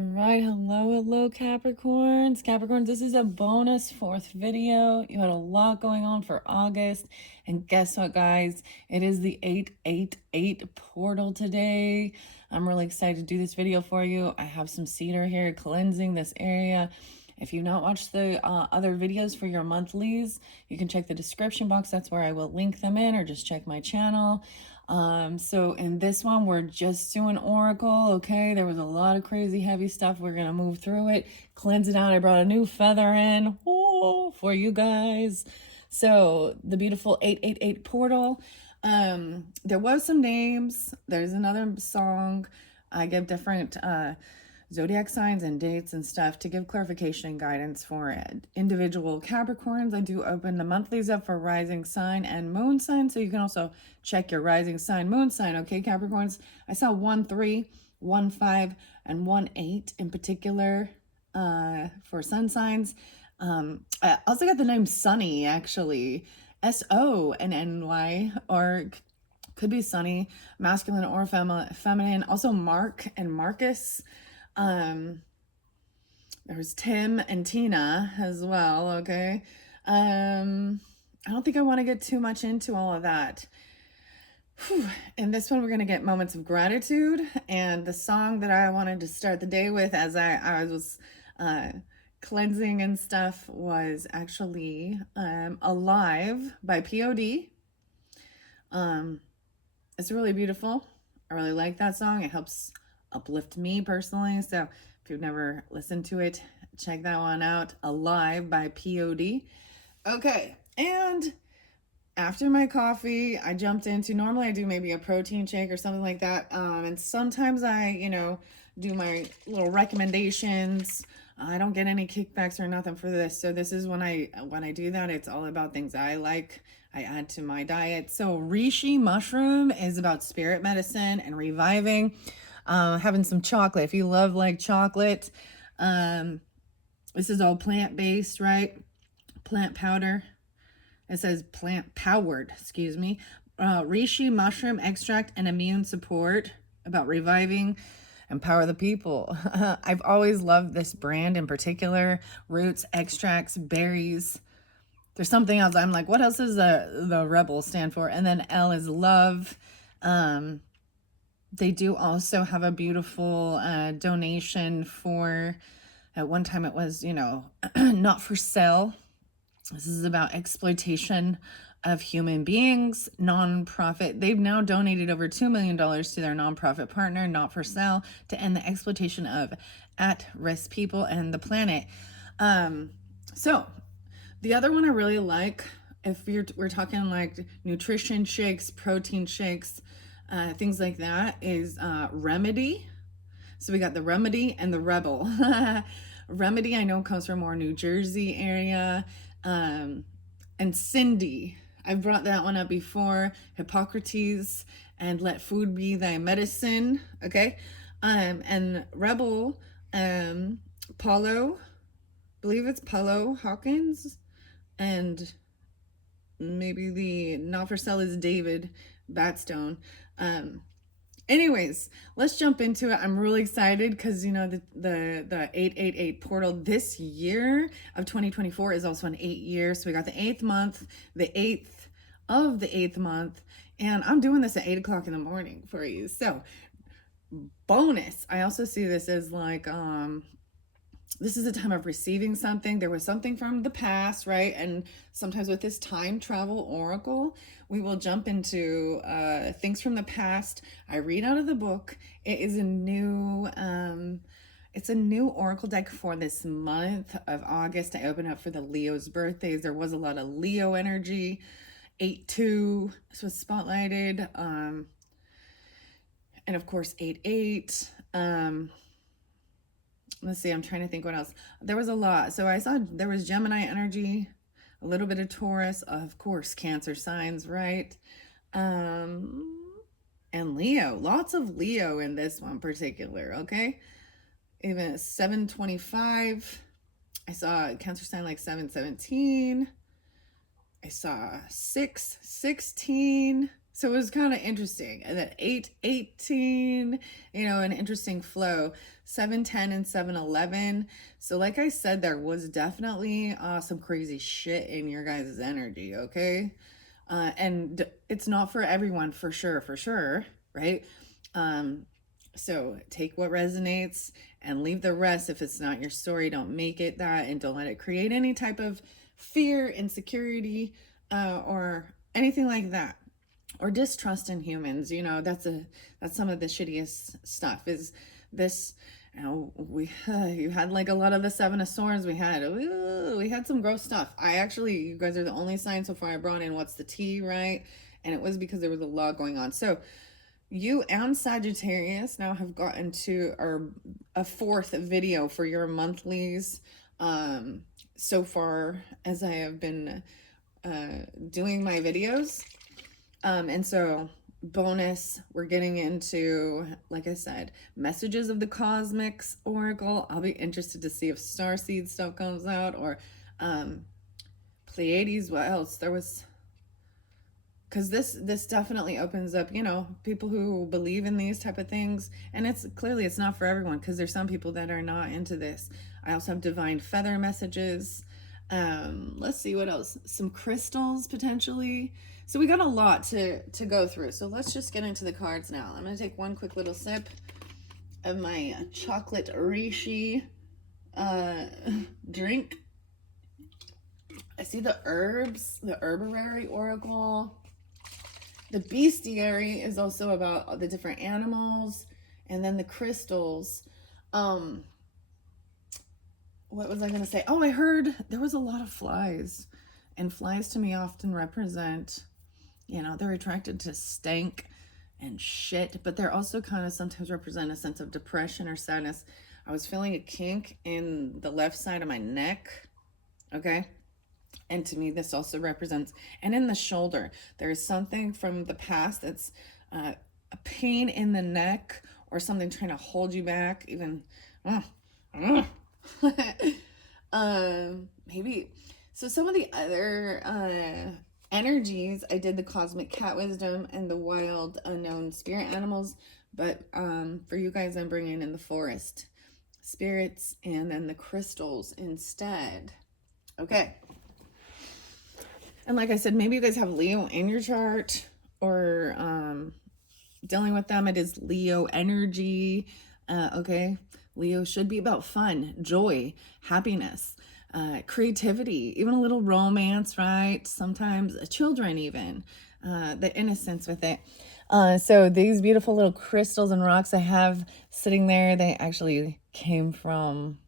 All right, hello, Capricorns. Capricorns, this is a bonus fourth video. You had a lot going on for August. And guess what, guys? It is the 888 portal today. I'm really excited to do this video for you. I have some cedar here cleansing this area. If you've not watched the other videos for your monthlies, you can check the description box. That's where I will link them in, or just check my channel. So in this one, we're just doing Oracle, okay? There was a lot of crazy heavy stuff. We're going to move through it, cleanse it out. I brought a new feather in for you guys. So the beautiful 888 portal. There was some names. There's another song. I give different zodiac signs and dates and stuff to give clarification and guidance for individual Capricorns. I do open the monthlies up for rising sign and moon sign, so you can also check your rising sign, moon sign, okay, Capricorns? I saw 1-3, 1-5, and 1-8 in particular for sun signs. I also got the name Sunny, actually. S-O-N-N-Y, or could be Sunny, masculine or feminine. Also Mark and Marcus. There's Tim and Tina as well, okay? I don't think I want to get too much into all of that. In this one, we're going to get moments of gratitude. And the song that I wanted to start the day with as I was cleansing and stuff was actually Alive by POD. It's really beautiful. I really like that song. It helps uplift me personally. So if you've never listened to it, check that one out. Alive by POD. Okay, and after my coffee, I jumped into, normally I do maybe a protein shake or something like that. And sometimes I, do my little recommendations. I don't get any kickbacks or nothing for this. So this is when I do that, it's all about things I like. I add to my diet. So reishi mushroom is about spirit medicine and reviving. Having some chocolate. If you love like chocolate, this is all plant-based, right? Plant powder. It says plant powered, excuse me. Reishi mushroom extract and immune support, about reviving, empower the people. I've always loved this brand in particular. Roots, extracts, berries. There's something else. I'm like, what else does the rebel stand for? And then L is love. They do also have a beautiful donation for, at one time it was, not for sale. This is about exploitation of human beings, nonprofit. They've now donated over $2 million to their nonprofit partner, Not for Sale, to end the exploitation of at-risk people and the planet. So the other one I really like, if we're talking like nutrition shakes, protein shakes, things like that, is Remedy. So we got the Remedy and the Rebel. Remedy, I know, comes from more New Jersey area. And Cindy, I've brought that one up before. Hippocrates and Let Food Be Thy Medicine. Okay. And Rebel, Paulo, believe it's Paulo Hawkins, and maybe the Not for Sale is David Batstone. Anyways, let's jump into it. I'm really excited because, the 888 portal this year of 2024 is also an 8 year. So we got the 8th month, the 8th of the 8th month, and I'm doing this at 8 o'clock in the morning for you. So bonus. I also see this as like, this is a time of receiving something. There was something from the past, right? And sometimes with this time travel oracle, we will jump into things from the past. I read out of the book. It is a new, it's a new oracle deck for this month of August. I open up for the Leo's birthdays. There was a lot of Leo energy. 8-2 was spotlighted. And of course, 8-8. Let's see, I'm trying to think what else. There was a lot. So I saw there was Gemini energy, a little bit of Taurus, of course, Cancer signs, right? And Leo, lots of Leo in this one particular, okay? Even 725. I saw a Cancer sign like 717. I saw 616. So it was kind of interesting. And then 818, an interesting flow. 710 and 711. So like I said, there was definitely some crazy shit in your guys' energy, okay? And it's not for everyone, for sure, right? Um, so take what resonates and leave the rest. If it's not your story, don't make it that, and don't let it create any type of fear, insecurity, or anything like that, or distrust in humans. That's some of the shittiest stuff. Is this? You had like a lot of the Seven of Swords. We had some gross stuff. You guys are the only sign so far I brought in what's the tea, right? And it was because there was a lot going on. So you and Sagittarius now have gotten to a fourth video for your monthlies. So far as I have been doing my videos. And so bonus, we're getting into, like I said, messages of the cosmics oracle. I'll be interested to see if starseed stuff comes out, or Pleiades. What else there was, because this definitely opens up, people who believe in these type of things. And it's not for everyone, because there's some people that are not into this. I also have divine feather messages. Let's see what else. Some crystals potentially. So we got a lot to go through. So let's just get into the cards now. I'm going to take one quick little sip of my chocolate reishi drink. I see the herbs, the herbarary oracle. The bestiary is also about the different animals. And then the crystals. What was I going to say? Oh, I heard there was a lot of flies. And flies to me often represent, they're attracted to stank and shit, but they're also kind of sometimes represent a sense of depression or sadness. I was feeling a kink in the left side of my neck, okay? And to me, this also represents, and in the shoulder, there is something from the past that's a pain in the neck, or something trying to hold you back, even, maybe. So some of the other energies, I did the cosmic cat wisdom and the wild unknown spirit animals, but for you guys, I'm bringing in the forest spirits and then the crystals instead. Okay. And like I said, maybe you guys have Leo in your chart, or dealing with them. It is Leo energy. Okay. Leo should be about fun, joy, happiness, creativity, even a little romance, right? Sometimes children, even the innocence with it. So these beautiful little crystals and rocks I have sitting there, they actually came from,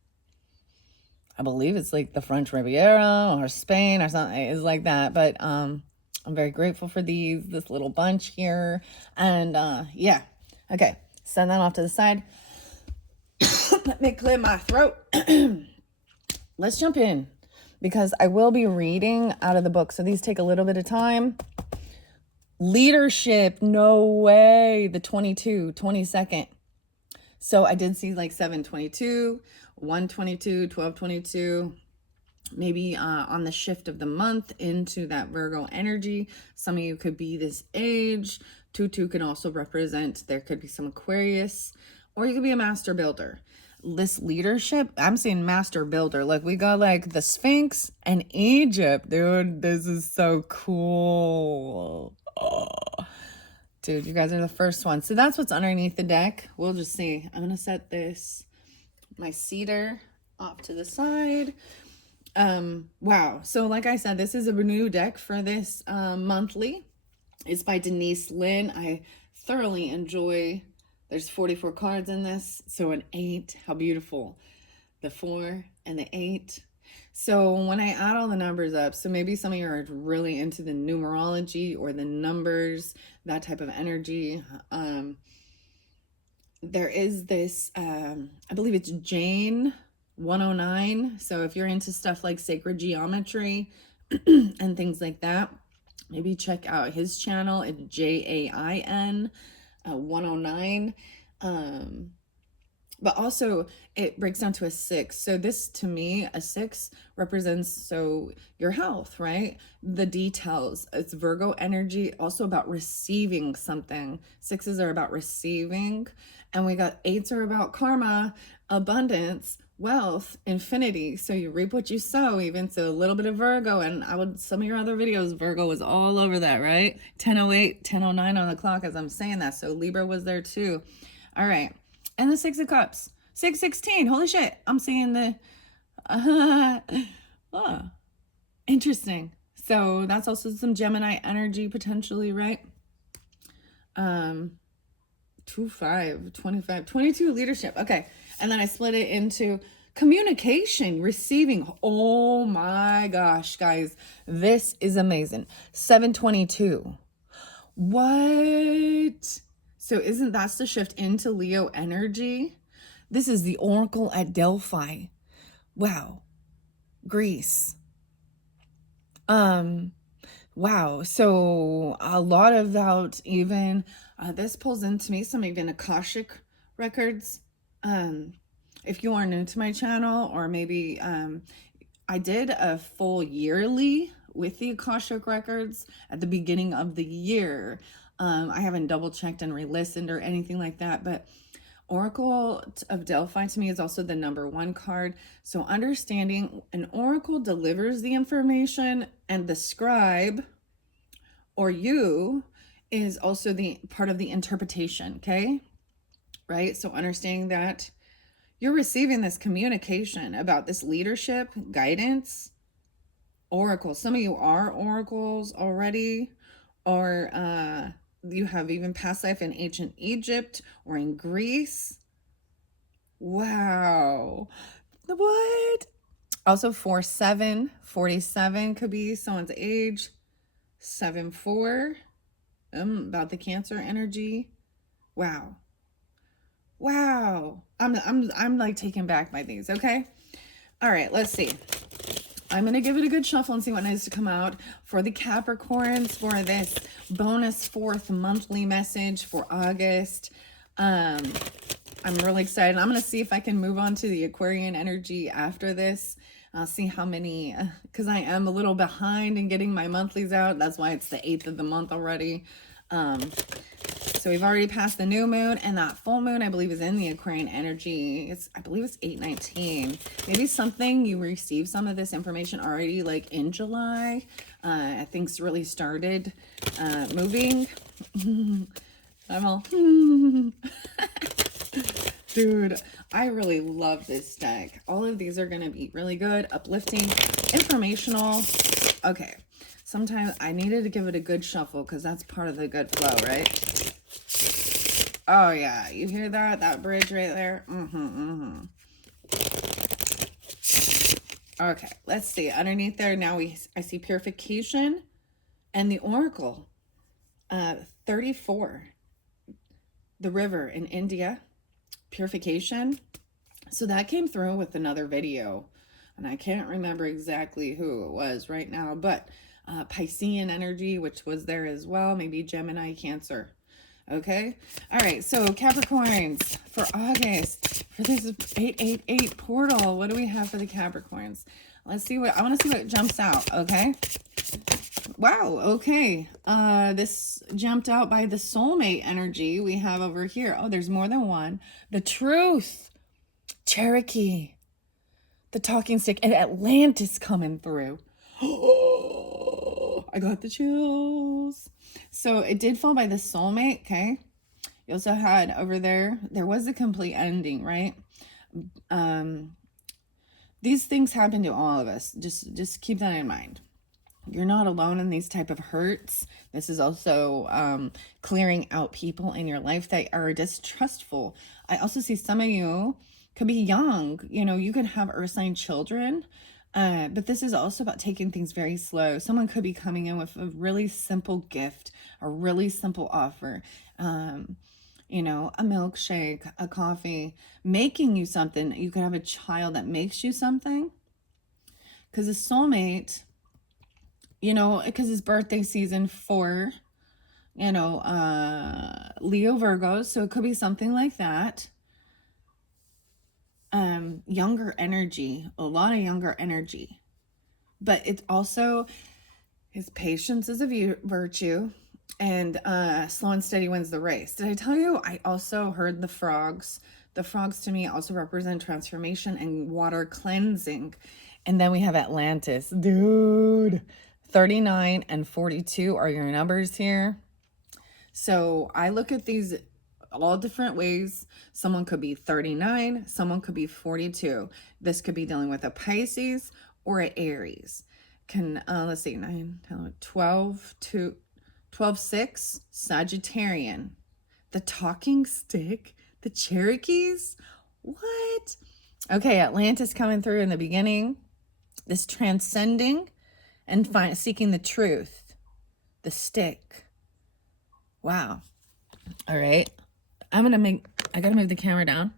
I believe it's like the French Riviera or Spain or something. It's like that. But I'm very grateful for this little bunch here. And yeah. Okay. Send that off to the side. Let me clear my throat. Let's jump in, because I will be reading out of the book. So these take a little bit of time. Leadership. No way. The 22nd. So I did see like 722, 122, 1222, maybe on the shift of the month into that Virgo energy. Some of you could be this age. 22 can also represent, there could be some Aquarius, or you could be a master builder. This leadership, I'm seeing master builder. Like we got like the Sphinx and Egypt. Dude, this is so cool. Oh. Dude, you guys are the first one. So that's what's underneath the deck. We'll just see. I'm going to set my cedar off to the side. Wow. So like I said, this is a new deck for this monthly. It's by Denise Lynn. I thoroughly enjoy. There's 44 cards in this. So an 8. How beautiful. The 4 and the 8. So when I add all the numbers up, so maybe some of you are really into the numerology or the numbers, that type of energy. There is this, I believe it's Jane 109. So if you're into stuff like sacred geometry and things like that, maybe check out his channel. It's JAIN 109. but also it breaks down to a 6. So this, to me, a 6 represents, so your health, right? The details. It's Virgo energy, also about receiving something. 6s are about receiving, and we got 8s are about karma, abundance, wealth, infinity. So you reap what you sow. Even so, a little bit of Virgo, and some of your other videos, Virgo was all over that, right? 10:08, 10:09 on the clock as I'm saying that. So Libra was there too. All right. And the 6 of Cups. 616. Holy shit. I'm seeing the... oh, interesting. So that's also some Gemini energy potentially, right? 25, 22 leadership. Okay. And then I split it into communication, receiving. Oh my gosh, guys. This is amazing. 722. What? So isn't that the shift into Leo energy? This is the Oracle at Delphi. Wow. Greece. Wow. So a lot about even, this pulls into me some even Akashic records. If you are new to my channel, or maybe I did a full yearly with the Akashic records at the beginning of the year. I haven't double checked and re-listened or anything like that, but Oracle of Delphi to me is also the number 1 card. So understanding an oracle delivers the information, and the scribe, or you, is also the part of the interpretation, okay? Right? So understanding that you're receiving this communication about this leadership, guidance, oracle. Some of you are oracles already, or you have even past life in ancient Egypt or in Greece. Wow. What? Also 4-7, 47 could be someone's age. 7-4, about the Cancer energy. Wow. Wow. I'm like taken back by these, okay? All right, let's see. I'm going to give it a good shuffle and see what needs to come out for the Capricorns for this bonus 4th monthly message for August. I'm really excited. I'm going to see if I can move on to the Aquarian energy after this. I'll see how many, because I am a little behind in getting my monthlies out. That's why it's the 8th of the month already. So we've already passed the new moon, and that full moon, I believe, is in the Aquarian energy. I believe it's 8/19. Maybe something, you received some of this information already, like in July. Things really started moving. I'm all, dude, I really love this deck. All of these are going to be really good, uplifting, informational. Okay, sometimes I needed to give it a good shuffle because that's part of the good flow, right? Oh, yeah. You hear that? That bridge right there? Okay, let's see. Underneath there, now I see purification and the oracle. 34. The river in India. Purification. So that came through with another video. And I can't remember exactly who it was right now. But Piscean energy, which was there as well. Maybe Gemini, Cancer. Okay. All right. So Capricorns for August for this 888 portal. What do we have for the Capricorns? Let's see what I want to see what jumps out. Okay. Wow. Okay. This jumped out by the soulmate energy we have over here. Oh, there's more than one. The truth. Cherokee. The talking stick, and Atlantis coming through. Oh, I got the chills. So it did fall by the soulmate, okay? You also had over there was a complete ending, right? These things happen to all of us. Just keep that in mind. You're not alone in these type of hurts. This is also clearing out people in your life that are distrustful. I also see some of you could be young. You know, you could have earth sign children. But this is also about taking things very slow. Someone could be coming in with a really simple gift, a really simple offer. You know, a milkshake, a coffee, making you something. You could have a child that makes you something. Because a soulmate, you know, because it's birthday season for, you know, Leo Virgos. So it could be something like that. younger energy, a lot of younger energy. But it also, his patience is a virtue, and slow and steady wins the race. Did I tell you? I also heard the frogs. The frogs to me also represent transformation and water cleansing. And then we have Atlantis. Dude, 39 and 42 are your numbers here. So I look at these all different ways. Someone could be 39, someone could be 42. This could be dealing with a Pisces or an Aries. Can let's see, 9, 10, 12, 2, 12, 6, Sagittarian. The talking stick, the Cherokees. What? Okay, Atlantis coming through in the beginning. This transcending and seeking the truth. The stick. Wow. All right. I got to move the camera down.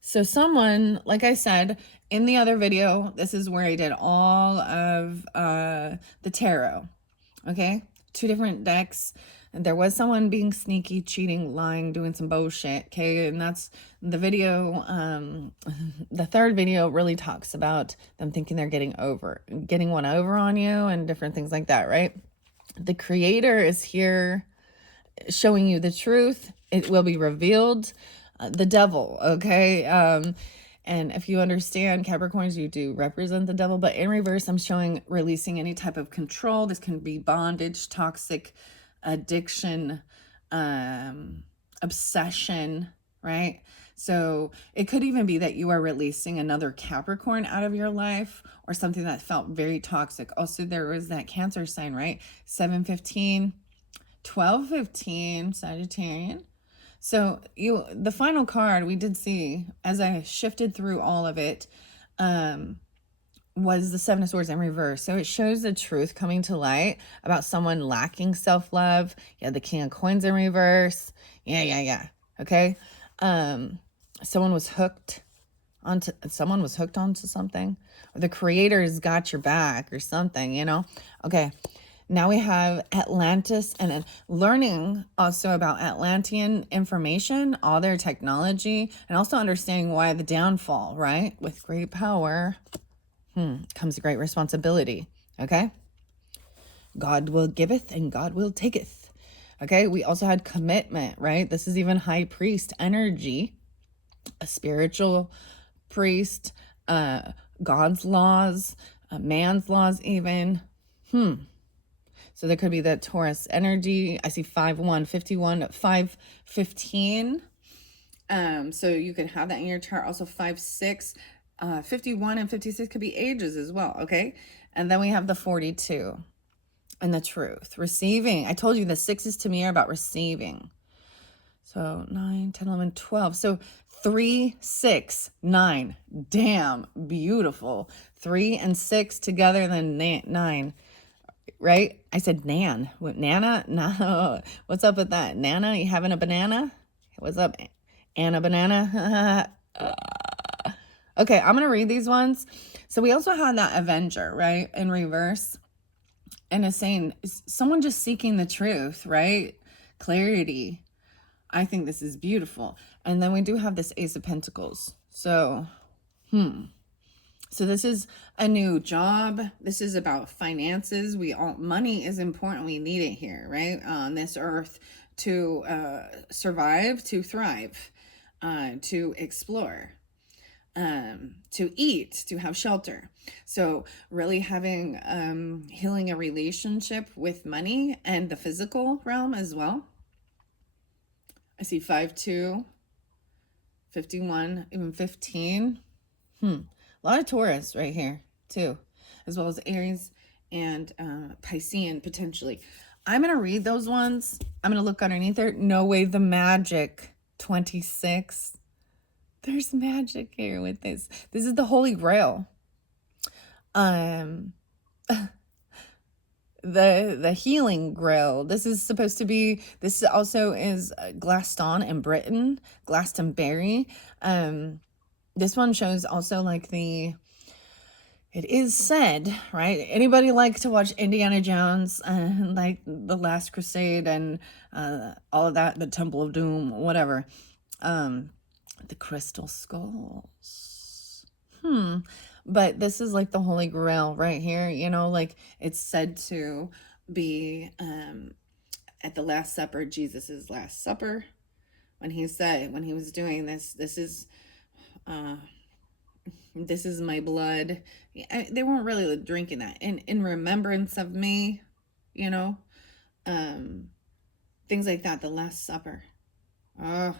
So someone, like I said, in the other video, this is where I did all of the tarot. Okay. 2 different decks. There was someone being sneaky, cheating, lying, doing some bullshit. Okay. And that's the video. The third video really talks about them thinking they're getting one over on you and different things like that. Right. The creator is here showing you the truth. It will be revealed. The devil, okay? And if you understand, Capricorns, you do represent the devil, but in reverse, I'm showing releasing any type of control. This can be bondage, toxic addiction, obsession, right? So it could even be that you are releasing another Capricorn out of your life, or something that felt very toxic. Also, there was that Cancer sign, right? 7/15, 12/15, Sagittarian. So the final card we did see, as I shifted through all of it, was the 7 of Swords in reverse. So it shows the truth coming to light about someone lacking self-love. Yeah, the King of Coins in reverse. Yeah. Okay. Someone was hooked onto something, or the creator's got your back or something, you know? Okay. Now we have Atlantis, and then learning also about Atlantean information, all their technology, and also understanding why the downfall, right? With great power comes great responsibility, okay? God will giveth and God will taketh, okay? We also had commitment, right? This is even high priest energy, a spiritual priest, God's laws, man's laws even. So there could be that Taurus energy. I see 5/1, 51, 5/15. So you could have that in your chart. Also 5/6, 51 and 56 could be ages as well. Okay. And then we have the 42 and the truth, receiving. I told you the 6s to me are about receiving. So 9, 10, 11, 12. So 3, 6, 9. Damn, beautiful. 3 and 6 together, then 9. Right? I said Nan. What, Nana? No. What's up with that? Nana, you having a banana? What's up, Anna Banana? Okay, I'm going to read these ones. So we also had that Avenger, right? In reverse. And it's saying someone just seeking the truth, right? Clarity. I think this is beautiful. And then we do have this Ace of Pentacles. So, So this is a new job. This is about finances. Money is important. We need it here, right? On this earth to survive, to thrive, to explore, to eat, to have shelter. So really having, healing a relationship with money and the physical realm as well. I see 5/2, 51, even 15. A lot of Taurus right here too, as well as Aries and Piscean potentially. I'm going to read those ones. I'm going to look underneath there. No way the magic. 26. There's magic here with this. This is the Holy Grail. The healing grail. This is supposed to be, this also is Glaston in Britain, Glastonbury. This one shows also like it is said, right? Anybody like to watch Indiana Jones and like The Last Crusade and all of that, the Temple of Doom, whatever. The crystal skulls. But this is like the Holy Grail right here, you know, like it's said to be at the Last Supper, Jesus's Last Supper, when he said, when he was doing this, uh, this is my blood. They weren't really drinking that in remembrance of me, you know, um, things like that. The Last Supper. Oh,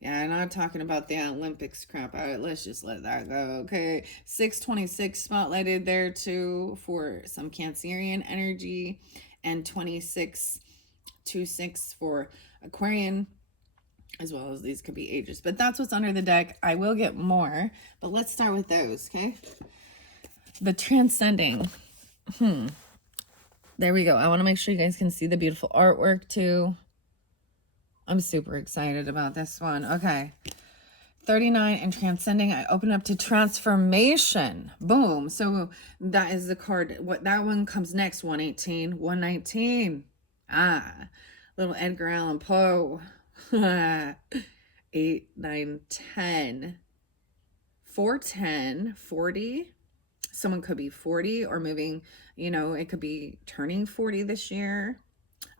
yeah, not talking about the Olympics crap. All right, let's just let that go. Okay, 626 spotlighted there too for some Cancerian energy, and 2626 for Aquarian, as well as these could be ages. But that's what's under the deck. I will get more, but let's start with those, okay? The transcending. There we go. I want to make sure you guys can see the beautiful artwork too. I'm super excited about this one. Okay. 39 and transcending. I open up to transformation. Boom. So that is the card. What that one comes next. 118, 119. Ah, little Edgar Allan Poe. 8, 9, 10. 410, 40. Someone could be 40 or moving, you know, it could be turning 40 this year.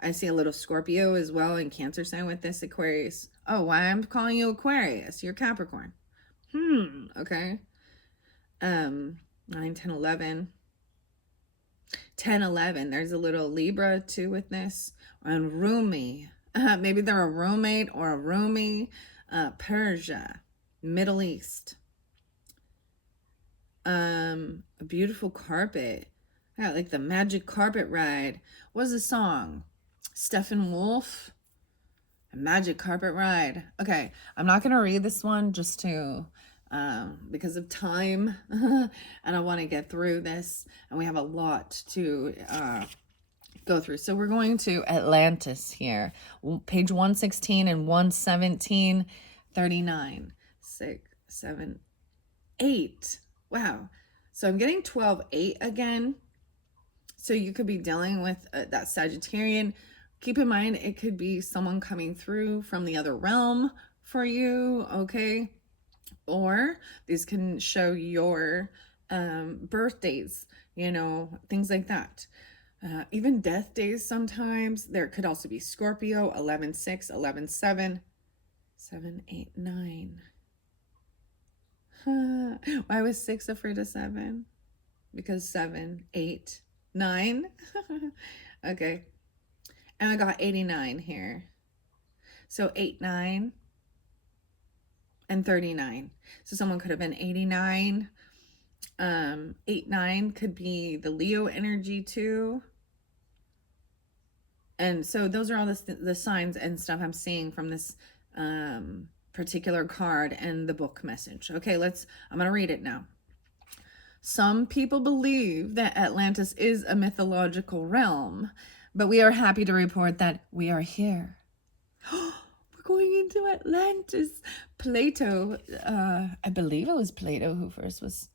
I see a little Scorpio as well in Cancer sign with this Aquarius. Oh, why I'm calling you Aquarius? You're Capricorn. Okay. 9, 10, 11. 10, 11. There's a little Libra too with this. And roomie. Maybe they're a roommate or a roomie. Persia. Middle East. A beautiful carpet. Yeah, like the magic carpet ride. What's the song? Steppenwolf. A magic carpet ride. Okay, I'm not going to read this one just to, because of time. And I want to get through this. And we have a lot to go through. So we're going to Atlantis here. Page 116 and 117, 39, 6, 7, 8. Wow. So I'm getting 12, 8 again. So you could be dealing with that Sagittarian. Keep in mind, it could be someone coming through from the other realm for you, okay? Or these can show your birthdays, you know, things like that. Even death days sometimes. There could also be Scorpio, 11, 6, 11, 7, 7, 8, 9. Why was 6 afraid of 7? Because 7, 8, 9. Okay. And I got 89 here. So 8, 9, and 39. So someone could have been 89. 8, 9 could be the Leo energy too. And so those are all the signs and stuff I'm seeing from this particular card and the book message. Okay, I'm going to read it now. Some people believe that Atlantis is a mythological realm, but we are happy to report that we are here. We're going into Atlantis. Plato, I believe it was Plato who first was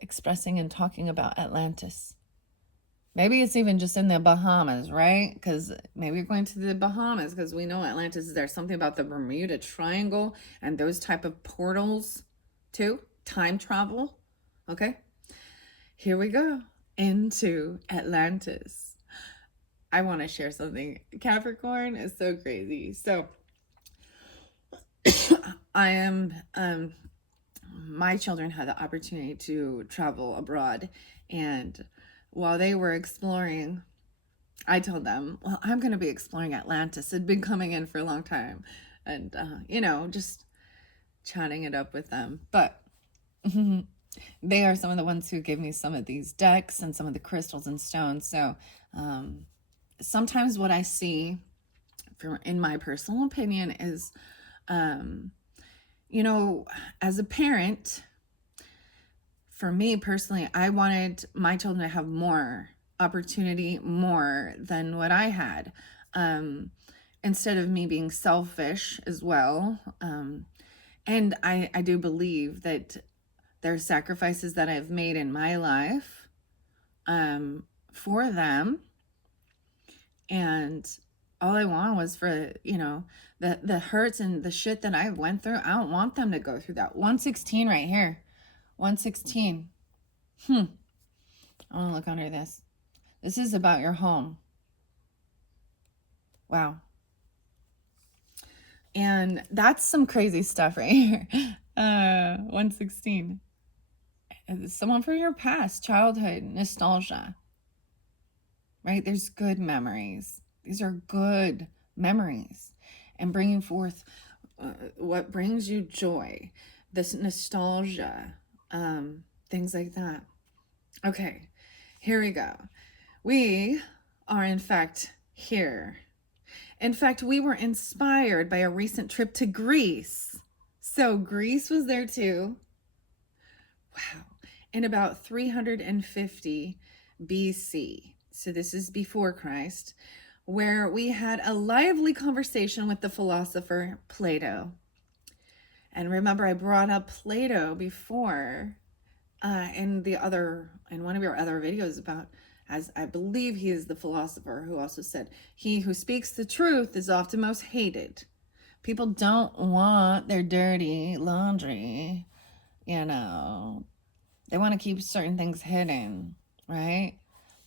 expressing and talking about Atlantis. Maybe it's even just in the Bahamas, right? Because maybe you're going to the Bahamas because we know Atlantis is there. Something about the Bermuda Triangle and those type of portals too. Time travel. Okay. Here we go into Atlantis. I want to share something. Capricorn is so crazy. So I am, my children had the opportunity to travel abroad, and while they were exploring, I told them, well, I'm going to be exploring Atlantis. It'd been coming in for a long time, and, you know, just chatting it up with them. But they are some of the ones who give me some of these decks and some of the crystals and stones. So sometimes what I see, in my personal opinion, is, you know, as a parent, for me personally, I wanted my children to have more opportunity, more than what I had, instead of me being selfish as well. And I do believe that there are sacrifices that I've made in my life for them. And all I want was for, you know, the hurts and the shit that I went through. I don't want them to go through that. 116 right here. 116. I want to look under this. This is about your home. Wow. And that's some crazy stuff right here. 116. Someone from your past, childhood, nostalgia. Right? There's good memories. These are good memories. And bringing forth what brings you joy, this nostalgia, things like that. Okay, here we go. We are, in fact, here. In fact, we were inspired by a recent trip to Greece. So Greece was there too. Wow. In about 350 BC. So this is before Christ, where we had a lively conversation with the philosopher Plato. And remember, I brought up Plato before in one of your other videos about, as I believe he is the philosopher who also said, he who speaks the truth is often most hated. People don't want their dirty laundry, you know. They want to keep certain things hidden, right?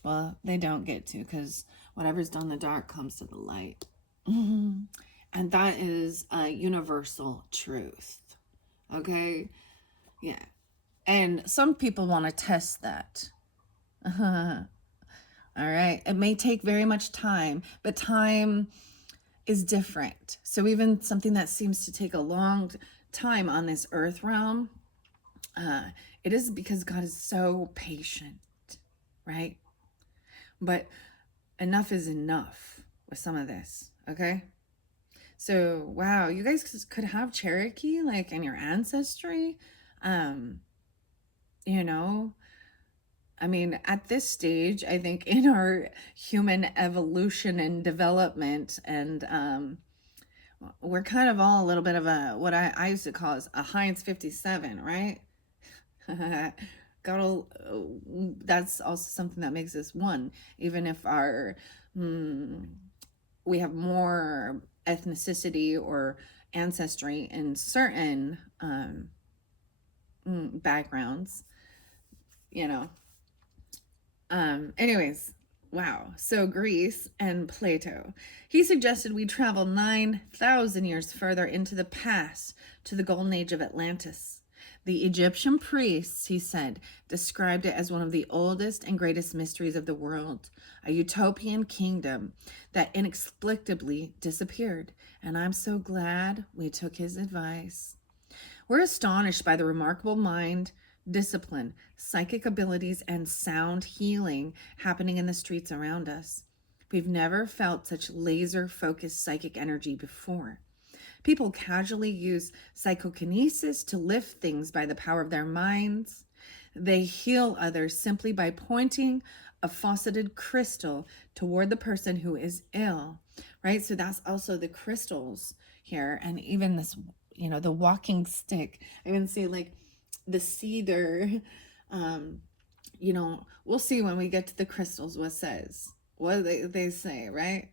Well, they don't get to, because whatever's done in the dark comes to the light. And that is a universal truth. Okay? Yeah. And some people want to test that. All right. It may take very much time, but time is different. So even something that seems to take a long time on this earth realm, it is because God is so patient, right? But enough is enough with some of this, okay? So, wow, you guys could have Cherokee, like, in your ancestry. You know, I mean, at this stage, I think in our human evolution and development, and we're kind of all a little bit of what I used to call as a Heinz 57, right? That's also something that makes us one, even if we have more ethnicity or ancestry in certain backgrounds, you know. Anyways, wow. So Greece and Plato. He suggested we travel 9,000 years further into the past to the golden age of Atlantis. The Egyptian priests, he said, described it as one of the oldest and greatest mysteries of the world, a utopian kingdom that inexplicably disappeared. And I'm so glad we took his advice. We're astonished by the remarkable mind, discipline, psychic abilities, and sound healing happening in the streets around us. We've never felt such laser-focused psychic energy before. People casually use psychokinesis to lift things by the power of their minds. They heal others simply by pointing a fauceted crystal toward the person who is ill, right? So that's also the crystals here. And even this, you know, the walking stick. I even see like the cedar. You know, we'll see when we get to the crystals what they say, right?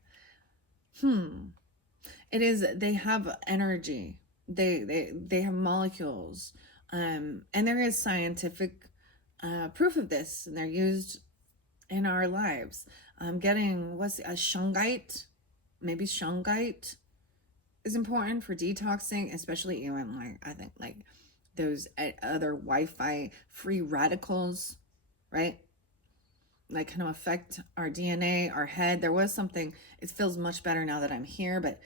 It is, they have energy. They have molecules. And there is scientific proof of this, and they're used in our lives. Getting what's a shungite, maybe shungite is important for detoxing, especially even like I think like those other Wi-Fi free radicals, right? Like kind of affect our DNA, our head. There was something. It feels much better now that I'm here, but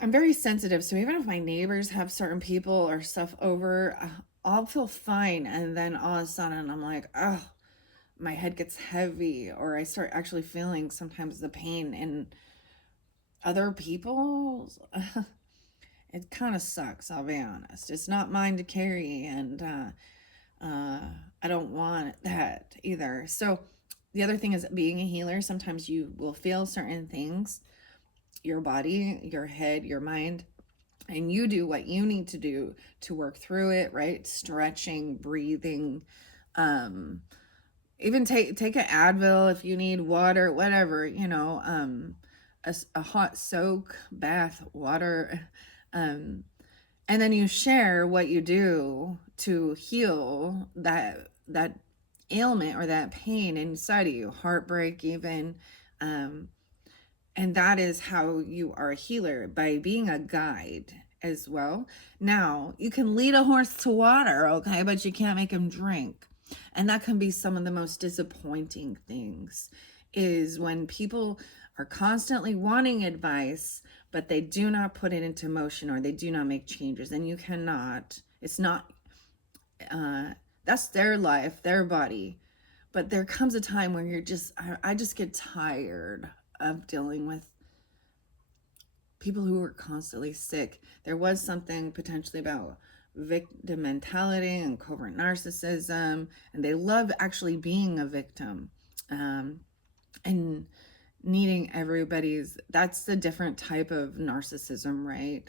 I'm very sensitive. So even if my neighbors have certain people or stuff over, I'll feel fine, and then all of a sudden I'm like, oh, my head gets heavy, or I start actually feeling sometimes the pain in other people's. It kind of sucks, I'll be honest. It's not mine to carry, and I don't want that either. So the other thing is, being a healer, sometimes you will feel certain things, your body, your head, your mind, and you do what you need to do to work through it, right? Stretching, breathing, even take an Advil if you need, water, whatever, you know, a hot soak, bath, water, And then you share what you do to heal that ailment or that pain inside of you, heartbreak even. And that is how you are a healer, by being a guide as well. Now, you can lead a horse to water, okay, but you can't make him drink. And that can be some of the most disappointing things, is when people are constantly wanting advice, but they do not put it into motion, or they do not make changes. And you cannot, it's not, that's their life, their body. But there comes a time where you're just, I just get tired of dealing with people who are constantly sick. There was something potentially about victim mentality and covert narcissism, and they love actually being a victim, and needing everybody's, that's a different type of narcissism, right?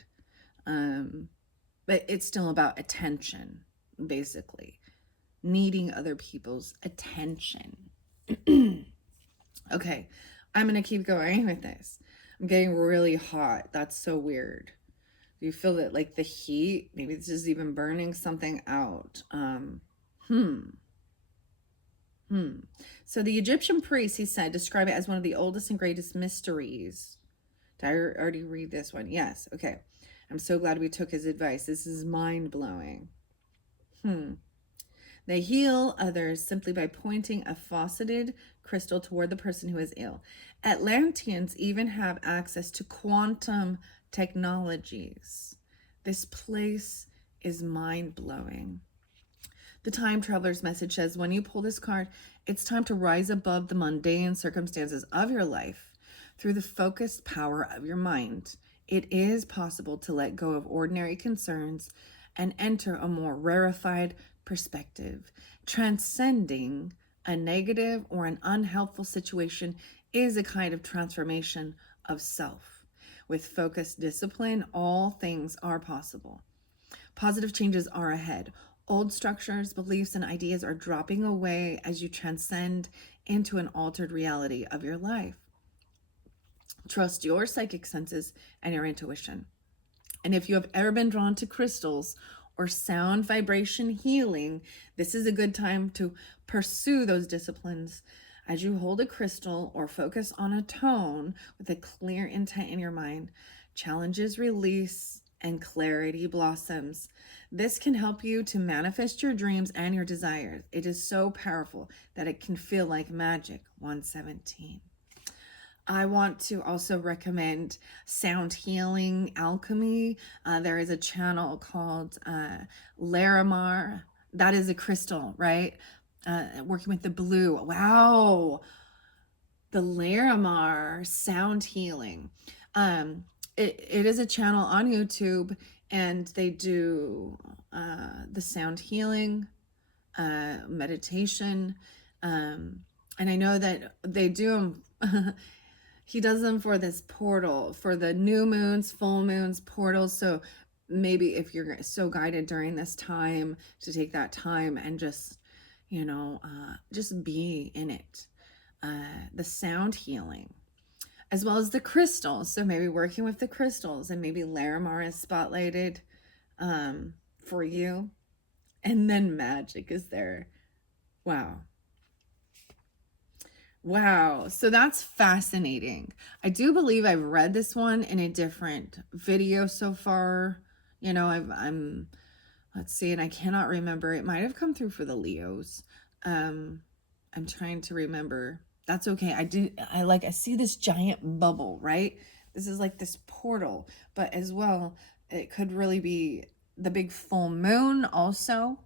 But it's still about attention, basically, needing other people's attention. Okay, I'm gonna keep going with this. I'm getting really hot. That's so weird. Do you feel that, like the heat? Maybe this is even burning something out. So the Egyptian priest, he said, describe it as one of the oldest and greatest mysteries. Did I already read this one? Yes. Okay. I'm so glad we took his advice. This is mind-blowing. They heal others simply by pointing a faceted crystal toward the person who is ill. Atlanteans even have access to quantum technologies. This place is mind-blowing. The Time Traveler's message says, when you pull this card, it's time to rise above the mundane circumstances of your life through the focused power of your mind. It is possible to let go of ordinary concerns and enter a more rarefied perspective. Transcending a negative or an unhelpful situation is a kind of transformation of self. With focused discipline, all things are possible. Positive changes are ahead. Old structures, beliefs, and ideas are dropping away as you transcend into an altered reality of your life. Trust your psychic senses and your intuition. And if you have ever been drawn to crystals or sound vibration healing, this is a good time to pursue those disciplines. As you hold a crystal or focus on a tone with a clear intent in your mind, challenges release and clarity blossoms. This can help you to manifest your dreams and your desires. It is so powerful that it can feel like magic. 117. I want to also recommend Sound Healing Alchemy. There is a channel called Larimar. That is a crystal, right? Working with the blue. Wow. The Larimar Sound Healing. It is a channel on YouTube, and they do the sound healing, meditation. And I know that they do them. He does them for this portal, for the new moons, full moons, portals. So maybe if you're so guided during this time, to take that time and just, just be in it. The sound healing, as well as the crystals. So maybe working with the crystals, and maybe Larimar is spotlighted for you. And then magic is there. Wow. Wow. So that's fascinating. I do believe I've read this one in a different video so far. Let's see, and I cannot remember. It might have come through for the Leos. I'm trying to remember. That's okay. I see this giant bubble, right? This is like this portal, but as well, it could really be the big full moon also.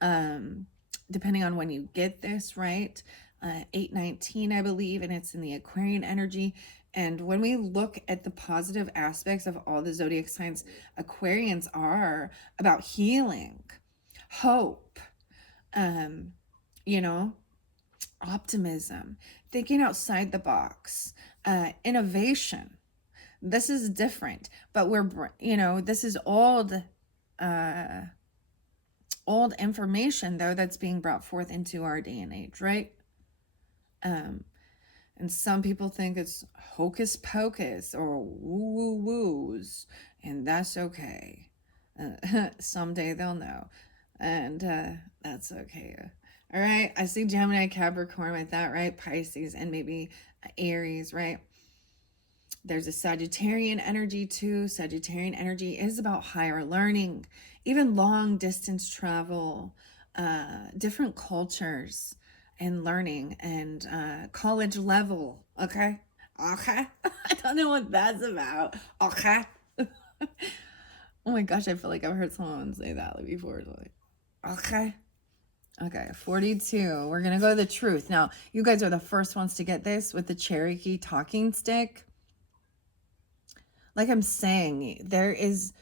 Depending on when you get this, right? 8/19, I believe, and it's in the Aquarian energy. And when we look at the positive aspects of all the zodiac signs, Aquarians are about healing, hope, optimism, thinking outside the box, innovation. This is different, but this is old information, though, that's being brought forth into our day and age, right? And some people think it's hocus pocus or woo-woo-woos, and that's okay. Someday they'll know. And that's okay. All right. I see Gemini, Capricorn with that, right? Pisces, and maybe Aries, right? There's a Sagittarian energy too. Sagittarian energy is about higher learning, even long distance travel, different cultures and learning, and college level. Okay. Okay. I don't know what that's about. Okay. Oh my gosh, I feel like I've heard someone say that before. Like, okay. Okay, 42. We're going to go to the truth. Now, you guys are the first ones to get this with the Cherokee talking stick. Like I'm saying, there's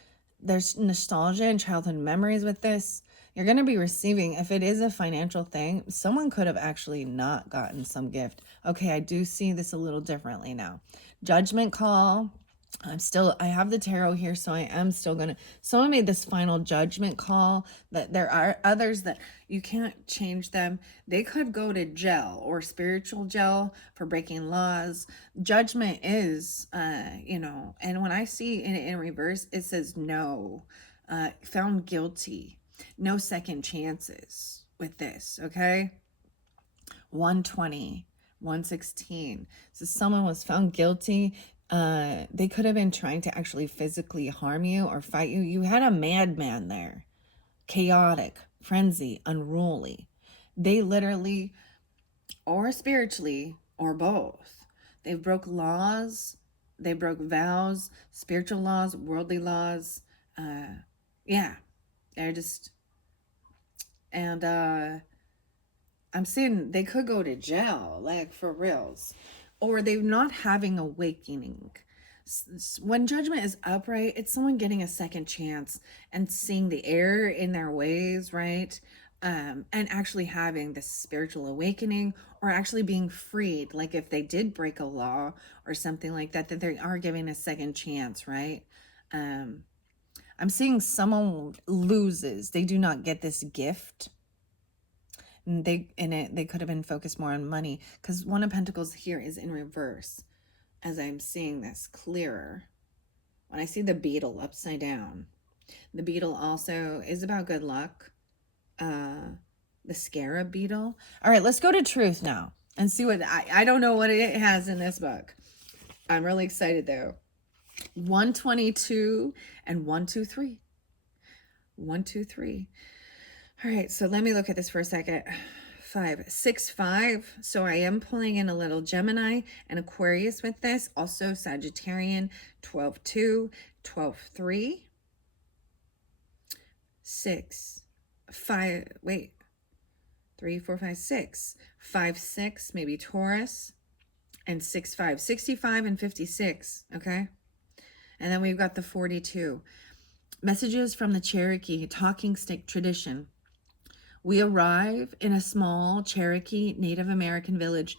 nostalgia and childhood memories with this. You're going to be receiving, if it is a financial thing, someone could have actually not gotten some gift. Okay, I do see this a little differently now. Judgment call. I have the tarot here, so I am still gonna, someone made this final judgment call that there are others that you can't change them. They could go to jail or spiritual jail for breaking laws. Judgment is, and when I see in reverse, it says no, found guilty, no second chances with this, okay? 120, 116. So someone was found guilty. They could have been trying to actually physically harm you or fight you. You had a madman there, chaotic, frenzy, unruly. They literally, or spiritually, or both. They broke laws, they broke vows, spiritual laws, worldly laws. Yeah, they're just, and I'm saying they could go to jail, like for reals, or they're not having awakening. When judgment is upright, it's someone getting a second chance and seeing the error in their ways, right? And actually having this spiritual awakening, or actually being freed. Like if they did break a law or something like that, that they are giving a second chance, right? I'm seeing someone loses. They do not get this gift. They could have been focused more on money, because One of Pentacles here is in reverse, as I'm seeing this clearer. When I see the beetle upside down, the beetle also is about good luck. The scarab beetle. All right, let's go to truth now and see what I don't know what it has in this book. I'm really excited though. 122 and 123. 123. All right, so let me look at this for a second. 5, 6, 5. So I am pulling in a little Gemini and Aquarius with this. Also Sagittarian, 12, 2, 12, 3, 6, 5. Wait, 3, 4, 5, 6. 5, 6, maybe Taurus, and 6, 5. 65 and 56, okay? And then we've got the 42. Messages from the Cherokee talking stick tradition. We arrive in a small Cherokee Native American village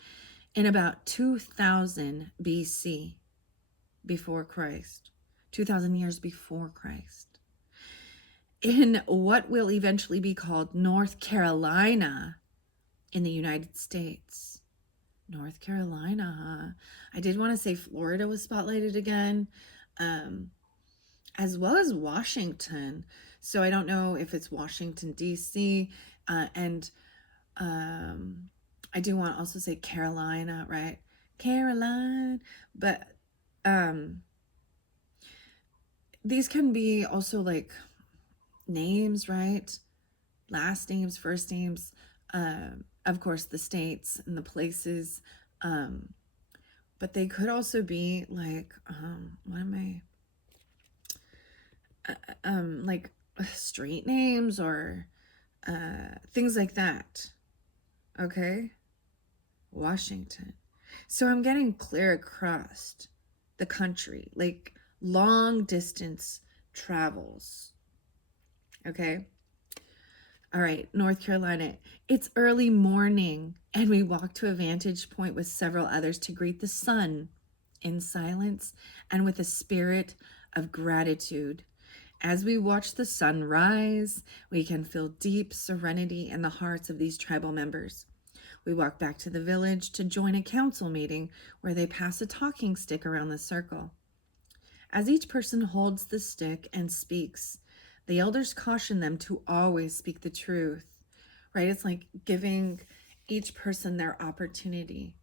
in about 2000 BC, before Christ, 2000 years before Christ, in what will eventually be called North Carolina in the United States. North Carolina, huh? I did want to say Florida was spotlighted again, as well as Washington. So I don't know if it's Washington, D.C., and I do want to also say Carolina, right? Caroline. But these can be also like names, right? Last names, first names, of course, the states and the places. But they could also be like, what am I? Like street names or things like that. Okay. Washington. So I'm getting clear across the country, like long distance travels. Okay. All right, North Carolina. It's early morning, and we walk to a vantage point with several others to greet the sun in silence and with a spirit of gratitude. As we watch the sun rise, we can feel deep serenity in the hearts of these tribal members. We walk back to the village to join a council meeting where they pass a talking stick around the circle. As each person holds the stick and speaks, The elders caution them to always speak the truth, right? It's like giving each person their opportunity.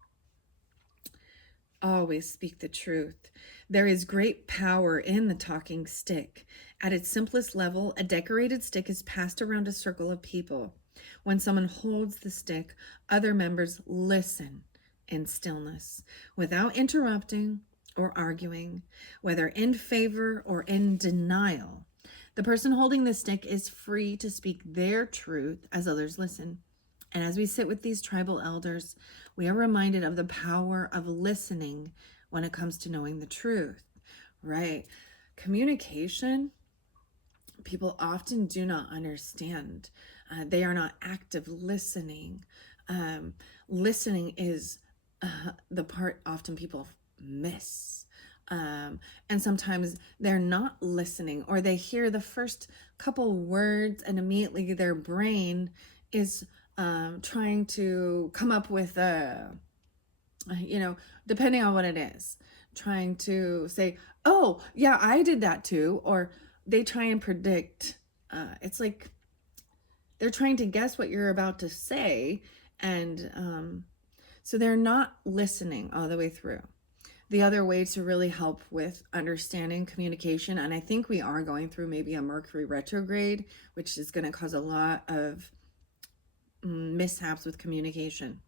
Always speak the truth. There is great power in the talking stick. At its simplest level, a decorated stick is passed around a circle of people. When someone holds the stick, other members listen in stillness, without interrupting or arguing, whether in favor or in denial. The person holding the stick is free to speak their truth as others listen. And as we sit with these tribal elders, we are reminded of the power of listening when it comes to knowing the truth, right? Communication, people often do not understand. They are not active listening. Listening is the part often people miss. And sometimes they're not listening, or they hear the first couple words and immediately their brain is trying to come up with depending on what it is, trying to say, oh, yeah, I did that too. Or they try and predict. It's like they're trying to guess what you're about to say. And so they're not listening all the way through. The other way to really help with understanding communication, and I think we are going through maybe a Mercury retrograde, which is going to cause a lot of mishaps with communication.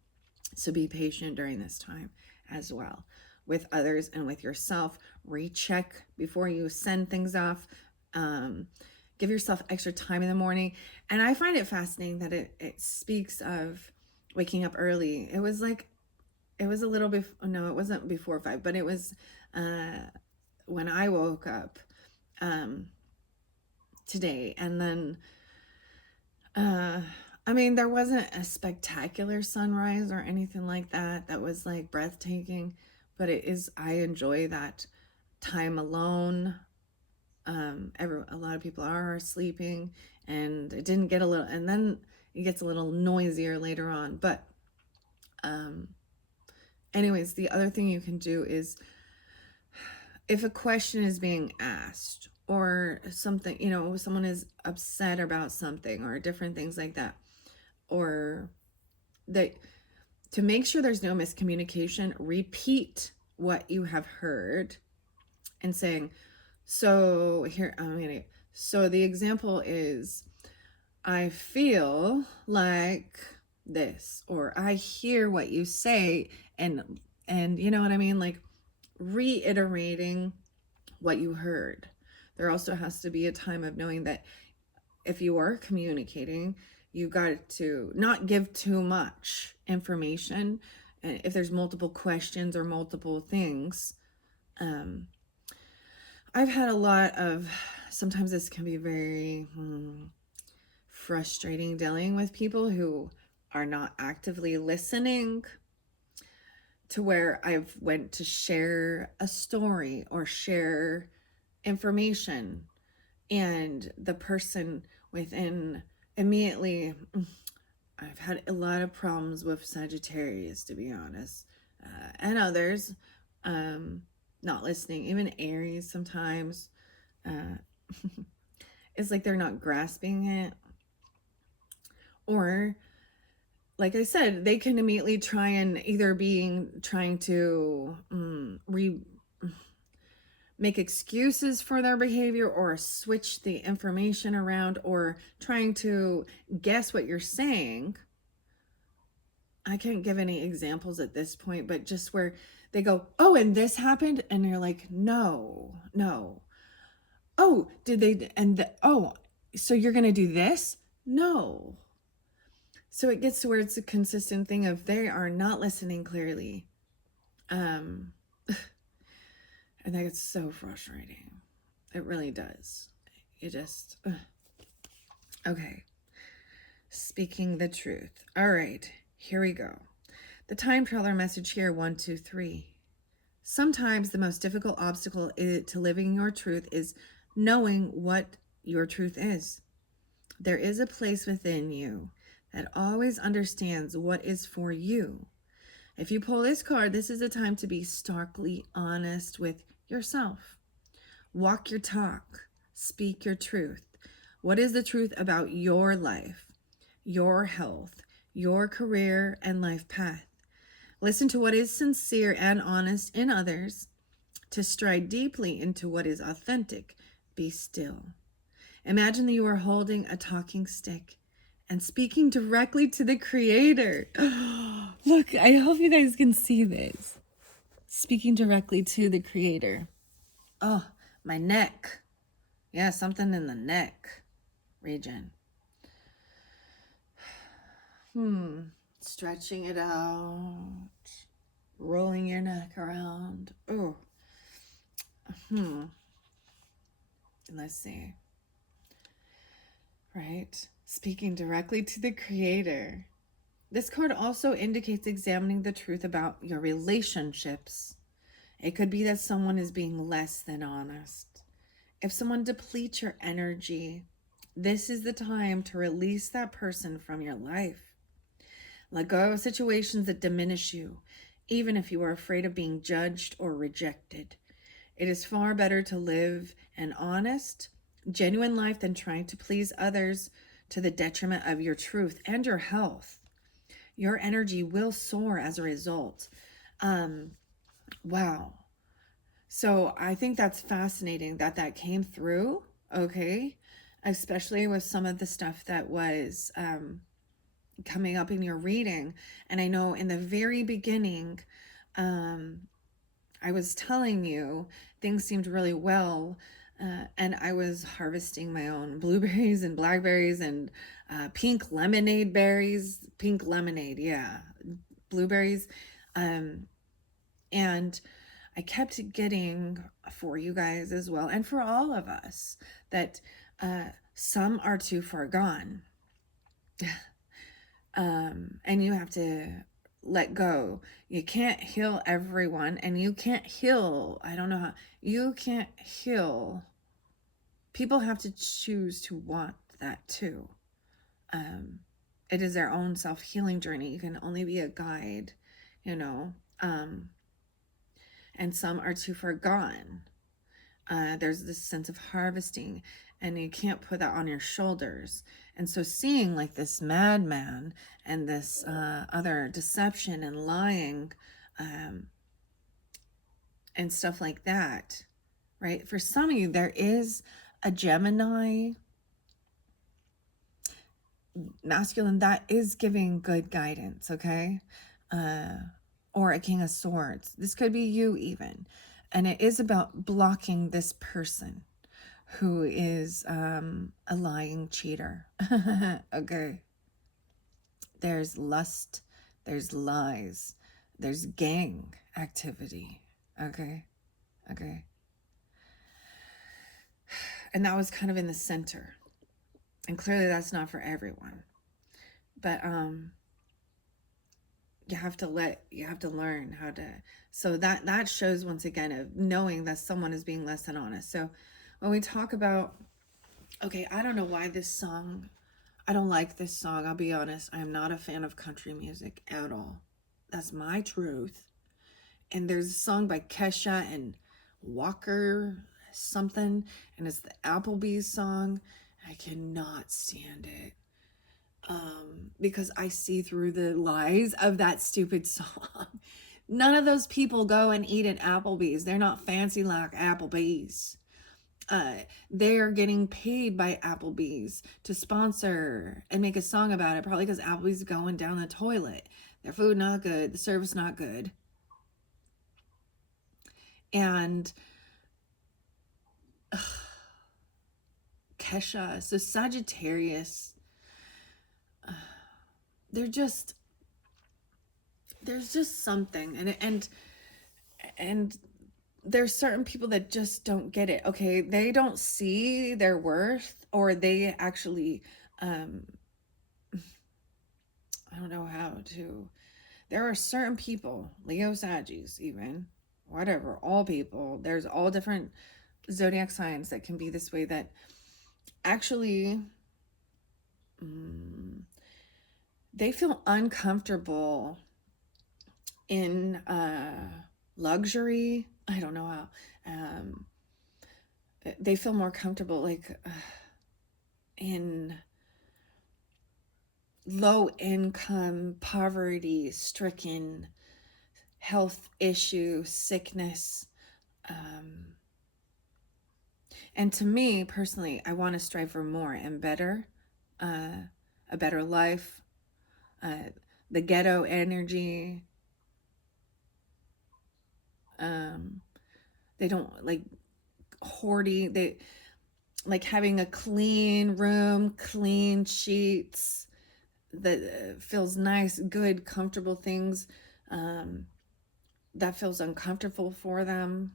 So be patient during this time as well with others and with yourself. Recheck before you send things off. Give yourself extra time in the morning. And I find it fascinating that it speaks of waking up early. It was a little bit, no, it wasn't before 5, but it was when I woke up today. And then there wasn't a spectacular sunrise or anything like that was like breathtaking, but I enjoy that time alone. A lot of people are sleeping, and it didn't get and then it gets a little noisier later on. But anyways, the other thing you can do is, if a question is being asked or something, someone is upset about something or different things like that, or to make sure there's no miscommunication, repeat what you have heard and saying, so the example is, I feel like this, or I hear what you say, and you know what I mean? Like reiterating what you heard. There also has to be a time of knowing that if you are communicating, you got to not give too much information. If there's multiple questions or multiple things, I've had a lot of, sometimes this can be very frustrating dealing with people who are not actively listening, to where I've went to share a story or share information, and the person within immediately, I've had a lot of problems with Sagittarius, to be honest, and others not listening, even Aries sometimes. It's like they're not grasping it, or like I said, they can immediately try and either trying to make excuses for their behavior, or switch the information around, or trying to guess what you're saying. I can't give any examples at this point, but just where they go, oh, and this happened, and you're like, no. Oh, did they? Oh, so you're gonna do this? No. So it gets to where it's a consistent thing of they are not listening clearly. And that gets so frustrating. It really does. You just, okay. Speaking the truth. All right, here we go. The time traveler message here, 1, 2, 3. Sometimes the most difficult obstacle to living your truth is knowing what your truth is. There is a place within you that always understands what is for you. If you pull this card, this is a time to be starkly honest with yourself. Walk your talk. Speak your truth. What is the truth about your life, your health, your career, and life path? Listen to what is sincere and honest in others, to stride deeply into what is authentic. Be still. Imagine that you are holding a talking stick and speaking directly to the Creator. Look, I hope you guys can see this. Speaking directly to the Creator. Oh, my neck. Yeah, something in the neck region. Stretching it out. Rolling your neck around. Oh. Let's see. Right? Speaking directly to the Creator. This card also indicates examining the truth about your relationships. It could be that someone is being less than honest. If someone depletes your energy, this is the time to release that person from your life. Let go of situations that diminish you, even if you are afraid of being judged or rejected. It is far better to live an honest, genuine life than trying to please others to the detriment of your truth and your health. Your energy will soar as a result. Wow. So I think that's fascinating that came through, okay? Especially with some of the stuff that was coming up in your reading. And I know in the very beginning, I was telling you things seemed really well, and I was harvesting my own blueberries and blackberries and pink lemonade berries. Pink lemonade, yeah. Blueberries. And I kept getting, for you guys as well, and for all of us, that some are too far gone. And you have to let go. You can't heal everyone, and you can't heal, I don't know how, you can't heal. People have to choose to want that too. It is their own self-healing journey. You can only be a guide, you know. And some are too far gone. There's this sense of harvesting, and you can't put that on your shoulders. And so seeing like this madman and this other deception and lying and stuff like that, right? For some of you, there is a Gemini masculine that is giving good guidance, okay? Or a King of Swords. This could be you even. And it is about blocking this person who is a lying cheater. Okay. There's lust, there's lies, there's gang activity. Okay. Okay. And that was kind of in the center. And clearly that's not for everyone. But you have to learn how to, so that shows once again of knowing that someone is being less than honest. So when we talk about, okay, I don't know why this song, I don't like this song, I'll be honest. I'm not a fan of country music at all. That's my truth. And there's a song by Kesha and Walker something, and it's the Applebee's song. I cannot stand it. Because I see through the lies of that stupid song. None of those people go and eat at Applebee's. They're not fancy like Applebee's. They are getting paid by Applebee's to sponsor and make a song about it, probably because Applebee's is going down the toilet. Their food not good, the service not good. And Kesha, so Sagittarius, there's just something, and there's certain people that just don't get it. Okay, they don't see their worth, or they actually I don't know how to, there are certain people, Leo, Saggies, even, whatever, all people, there's all different zodiac signs that can be this way, that actually they feel uncomfortable in luxury. I don't know how. They feel more comfortable like in low income, poverty stricken, health issue, sickness. And to me personally, I want to strive for more and better, a better life, the ghetto energy. They don't like hoarding. They like having a clean room, clean sheets that feels nice, good, comfortable things that feels uncomfortable for them.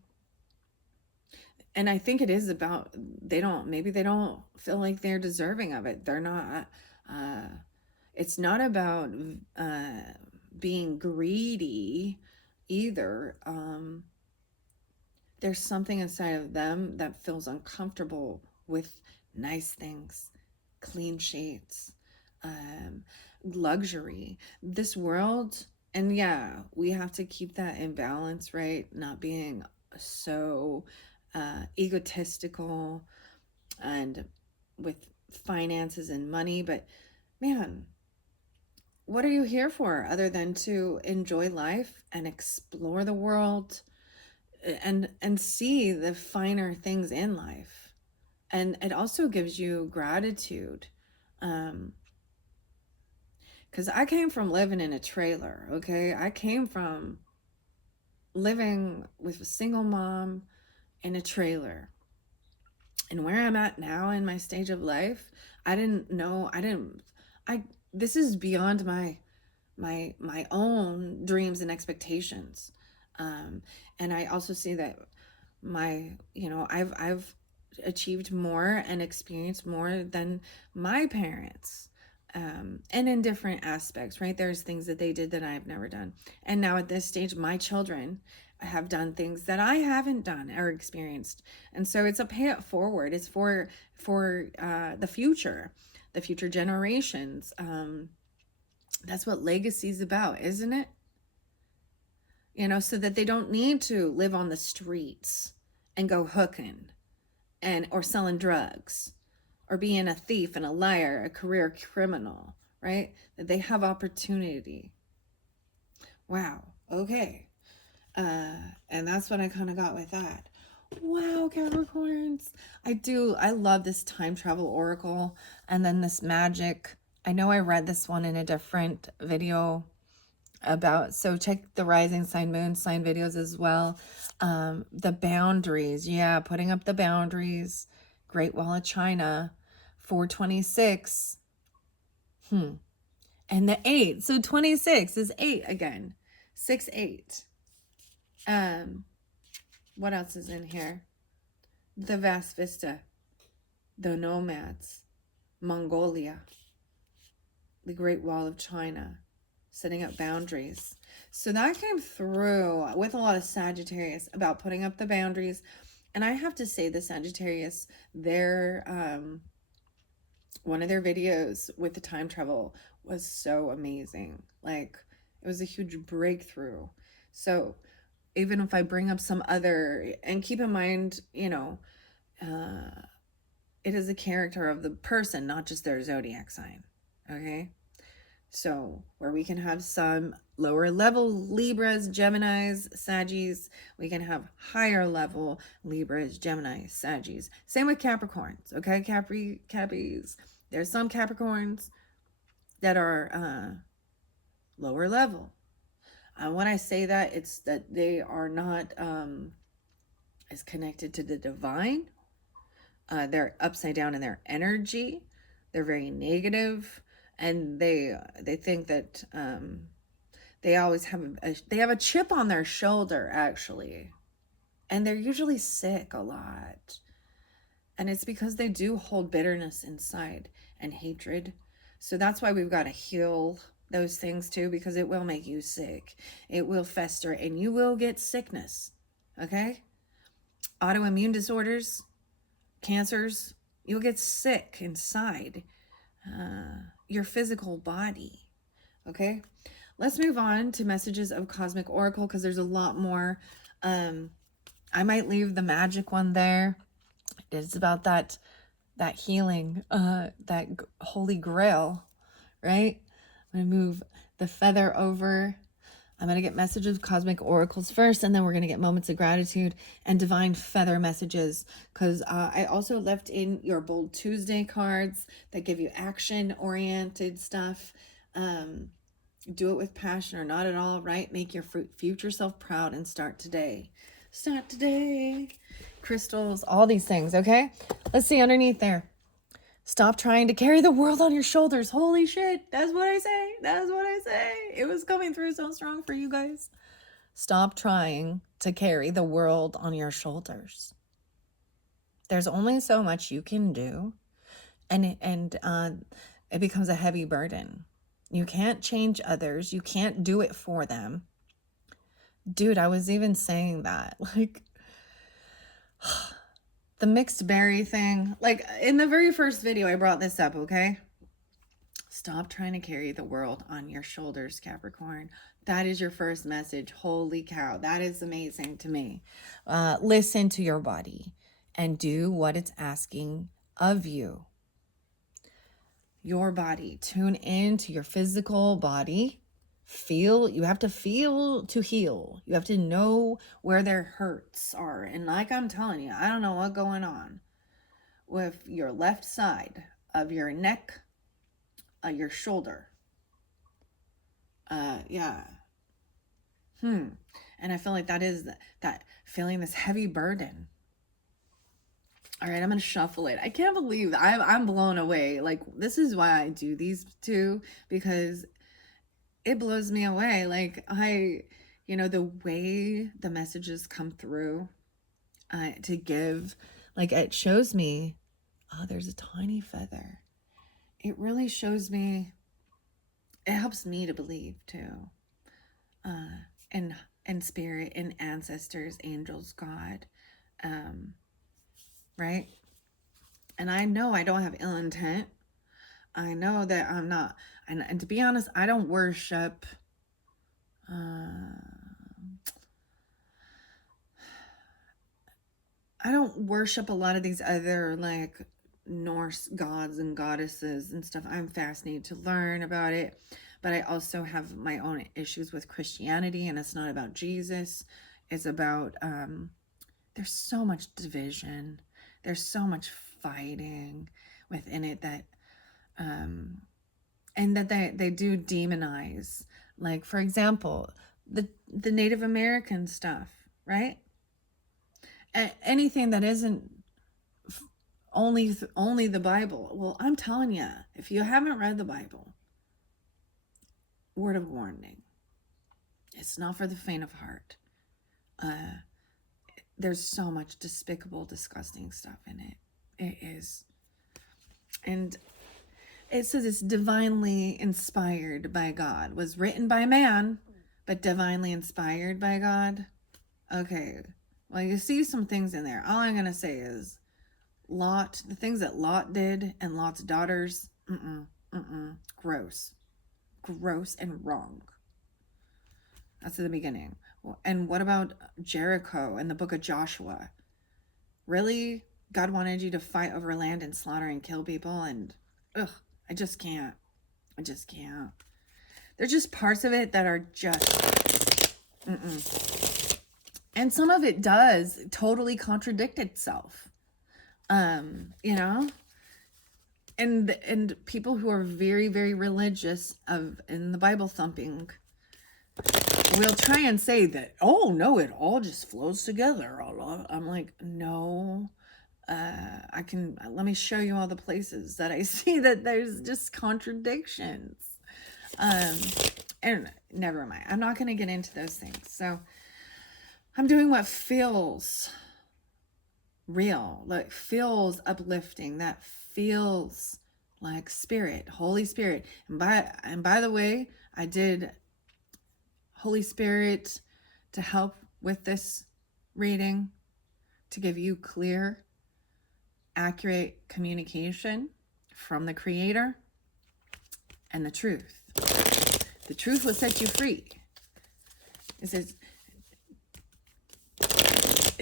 And I think it is about maybe they don't feel like they're deserving of it. They're not. It's not about being greedy either. There's something inside of them that feels uncomfortable with nice things, clean sheets, luxury. This world, and yeah, we have to keep that in balance, right? Not being so egotistical and with finances and money, but man, what are you here for other than to enjoy life and explore the world and see the finer things in life? And it also gives you gratitude, because I came from living in a trailer. Okay, I came from living with a single mom in a trailer. And where I'm at now in my stage of life, I didn't know, I this is beyond my own dreams and expectations. And I also see that I've achieved more and experienced more than my parents. And in different aspects, right? There's things that they did that I've never done. And now at this stage, my children have done things that I haven't done or experienced. And so it's a pay it forward. It's for the future generations. That's what legacy is about, isn't it? So that they don't need to live on the streets and go hooking or selling drugs or being a thief and a liar, a career criminal, right? That they have opportunity. Wow. Okay. And that's what I kind of got with that. Wow, Capricorns. I love this time travel oracle and then this magic. I know I read this one in a different video so check the rising sign, moon sign videos as well. The boundaries. Yeah, putting up the boundaries. Great Wall of China. 426. And the 8. So 26 is 8 again. 6, 8. What else is in here? The vast vista, the nomads, Mongolia, the Great Wall of China, setting up boundaries. So that came through with a lot of Sagittarius about putting up the boundaries. And I have to say the Sagittarius, one of their videos with the time travel was so amazing. Like, it was a huge breakthrough. So even if I bring up some other, and keep in mind, it is a character of the person, not just their zodiac sign. Okay. So where we can have some lower level Libras, Geminis, Saggies, we can have higher level Libras, Geminis, Saggies. Same with Capricorns. Okay. Cappies. There's some Capricorns that are lower level. When I say that, it's that they are not as connected to the divine. They're upside down in their energy. They're very negative, and they think that they always have they have a chip on their shoulder, actually, and they're usually sick a lot, and it's because they do hold bitterness inside and hatred. So that's why we've got to heal those things too, because it will make you sick. It will fester and you will get sickness. Okay? Autoimmune disorders, cancers, you'll get sick inside your physical body. Okay? Let's move on to messages of Cosmic Oracle, because there's a lot more. I might leave the magic one there. It's about that that healing, that holy grail, right? I'm going to move the feather over. I'm going to get messages of cosmic oracles first, and then we're going to get moments of gratitude and divine feather messages, because I also left in your Bold Tuesday cards that give you action-oriented stuff. Do it with passion or not at all, right? Make your future self proud and start today. Start today. Crystals, all these things, okay? Let's see underneath there. Stop trying to carry the world on your shoulders. Holy shit. That's what I say. That's what I say. It was coming through so strong for you guys. Stop trying to carry the world on your shoulders. There's only so much you can do, and it becomes a heavy burden. You can't change others. You can't do it for them. Dude, I was even saying that. Like, the mixed berry thing. Like, in the very first video, I brought this up, okay? Stop trying to carry the world on your shoulders, Capricorn. That is your first message. Holy cow. That is amazing to me. Listen to your body and do what it's asking of you. Your body. Tune into your physical body. Feel. You have to feel to heal. You have to know where their hurts are. And like I'm telling you, I don't know what's going on with your left side of your neck, your shoulder. Yeah. And I feel like that is that feeling this heavy burden. All right, I'm going to shuffle it. I can't believe I'm blown away. Like, this is why I do these two, because it blows me away. Like, the way the messages come through to give, like, it shows me, oh, there's a tiny feather. It really shows me, it helps me to believe too. And spirit and ancestors, angels, God. Right? And I know I don't have ill intent. I know that I'm not, and to be honest, I don't worship a lot of these other, like, Norse gods and goddesses and stuff. I'm fascinated to learn about it, but I also have my own issues with Christianity, and it's not about Jesus. It's about, there's so much division. There's so much fighting within it that, and that they do demonize. Like, for example, the Native American stuff, right? Anything that isn't only the Bible. Well, I'm telling you, if you haven't read the Bible, word of warning, it's not for the faint of heart. There's so much despicable, disgusting stuff in it. It is. And it says it's divinely inspired by God. Was written by man, but divinely inspired by God. Okay. Well, you see some things in there. All I'm going to say is Lot, the things that Lot did and Lot's daughters, gross. Gross and wrong. That's at the beginning. And what about Jericho and the book of Joshua? Really? God wanted you to fight over land and slaughter and kill people? And, I just can't. I just can't. There's just parts of it that are just, And some of it does totally contradict itself. And people who are very, very religious in the Bible thumping will try and say that, oh no, it all just flows together. I'm like, no, let me show you all the places that I see that there's just contradictions. And never mind. I'm not going to get into those things. So I'm doing what feels real, like feels uplifting, that feels like spirit, Holy Spirit. And by the way, I did Holy Spirit to help with this reading, to give you clear, accurate communication from the Creator and the truth. The truth will set you free. It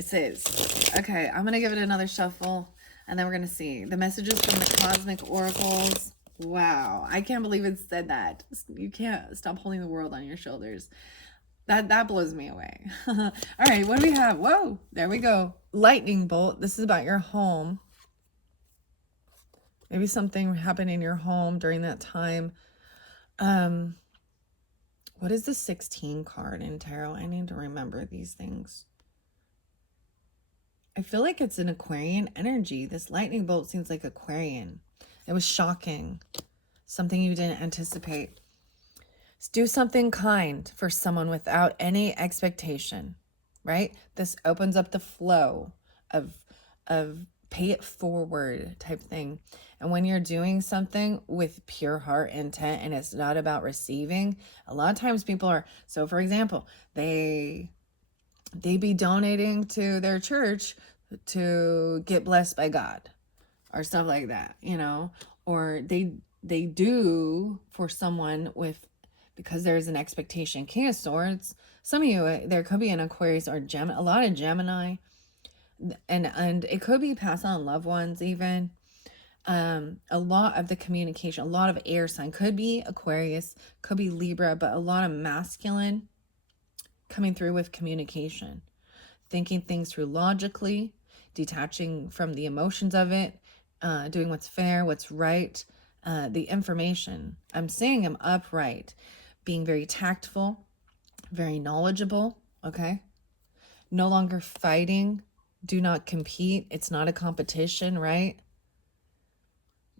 says, okay, I'm going to give it another shuffle. And then we're going to see the messages from the cosmic oracles. Wow. I can't believe it said that. You can't stop holding the world on your shoulders. That blows me away. All right, what do we have? Whoa, there we go. Lightning bolt. This is about your home. Maybe something happened in your home during that time. What is the 16 card in tarot? I need to remember these things. I feel like it's an Aquarian energy. This lightning bolt seems like Aquarian. It was shocking. Something you didn't anticipate. Do something kind for someone without any expectation, right? This opens up the flow of pay it forward type thing. And when you're doing something with pure heart intent and it's not about receiving, a lot of times people are, so for example, they be donating to their church to get blessed by God or stuff like that, you know, or they do for someone with, because there's an expectation. King of Swords, some of you, there could be an Aquarius or a lot of Gemini, and it could be passed on loved ones even. A lot of the communication, a lot of air sign, could be Aquarius, could be Libra, but a lot of masculine coming through with communication, thinking things through logically, detaching from the emotions of it, doing what's fair, what's right, the information. I'm seeing him upright, being very tactful, very knowledgeable, okay? No longer fighting, do not compete. It's not a competition, right?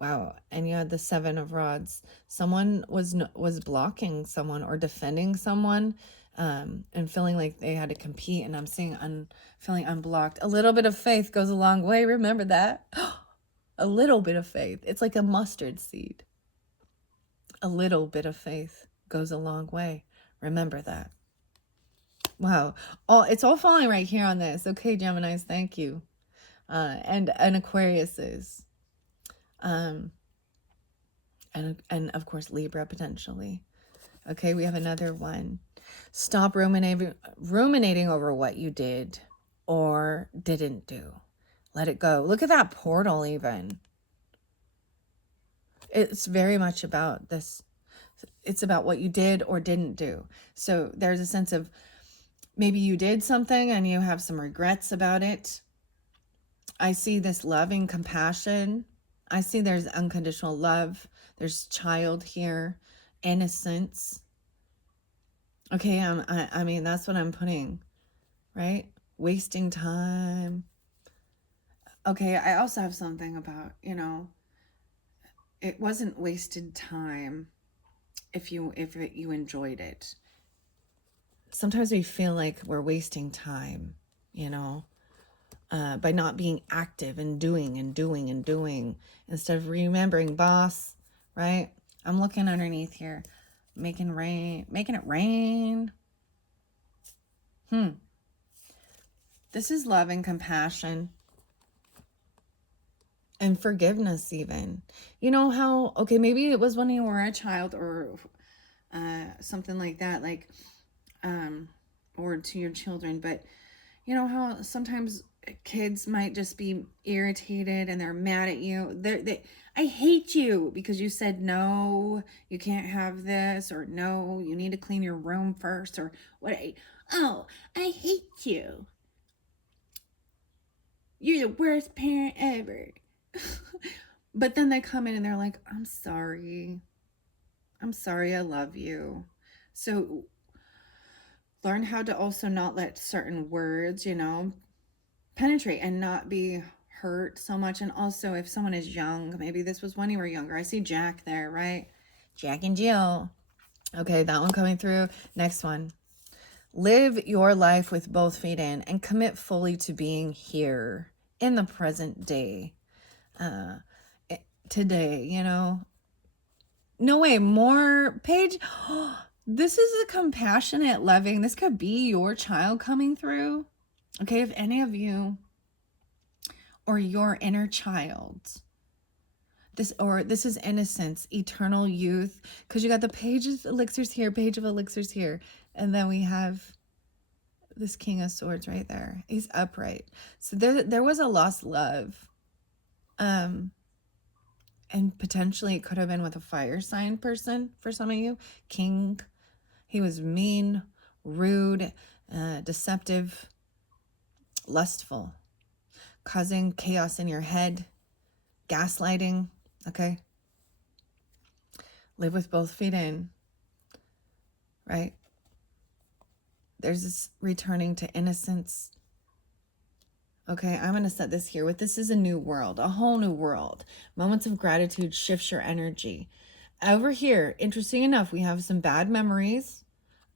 Wow. And you had the 7 of Rods. Someone was blocking someone or defending someone, and feeling like they had to compete. And I'm seeing feeling unblocked. A little bit of faith goes a long way. Remember that. A little bit of faith. It's like a mustard seed. A little bit of faith goes a long way. Remember that. Wow. It's all falling right here on this. Okay, Geminis, thank you. And Aquariuses. And of course Libra potentially. Okay, we have another one. Stop ruminating over what you did or didn't do. Let it go. Look at that portal even. It's very much about this. It's about what you did or didn't do. So there's a sense of maybe you did something and you have some regrets about it. I see this loving compassion. I see there's unconditional love. There's child here, innocence. Okay, I mean, that's what I'm putting, right? Wasting time. Okay, I also have something about, it wasn't wasted time if you enjoyed it. Sometimes we feel like we're wasting time, by not being active and doing instead of remembering, boss, right? I'm looking underneath here, making it rain. This is love and compassion and forgiveness even. You know how, okay, maybe it was when you were a child or something like that, like, or to your children, but you know how sometimes kids might just be irritated and they're mad at you. I hate you because you said no, you can't have this, or no, you need to clean your room first, or what? Oh, I hate you. You're the worst parent ever. But then they come in and they're like, I'm sorry, I love you. So learn how to also not let certain words, penetrate and not be hurt so much. And also, if someone is young, maybe this was when you were younger. I see Jack there, right? Jack and Jill. Okay, that one coming through. Next one. Live your life with both feet in and commit fully to being here in the present day. Today, no way, more page. This is a compassionate, loving. This could be your child coming through. Okay, if any of you or your inner child, this is innocence, eternal youth, because you got the page of elixirs here, and then we have this King of Swords right there. He's upright. So there was a lost love. And potentially it could have been with a fire sign person for some of you. King. He was mean, rude, deceptive, lustful, causing chaos in your head, gaslighting. Okay. Live with both feet in, right? There's this returning to innocence. Okay, I'm going to set this here with this is a new world, a whole new world. Moments of gratitude shifts your energy. Over here, interesting enough, we have some bad memories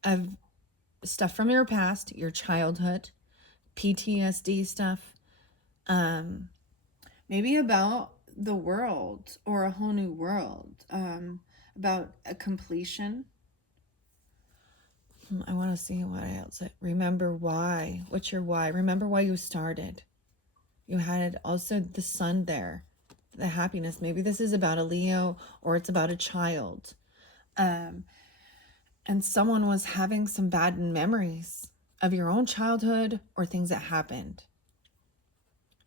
of stuff from your past, your childhood, PTSD stuff, maybe about the world or a whole new world, about a completion. I want to see what else. Remember why. What's your why? Remember why you started. You had also the sun there, the happiness. Maybe this is about a Leo or it's about a child. And someone was having some bad memories of your own childhood or things that happened.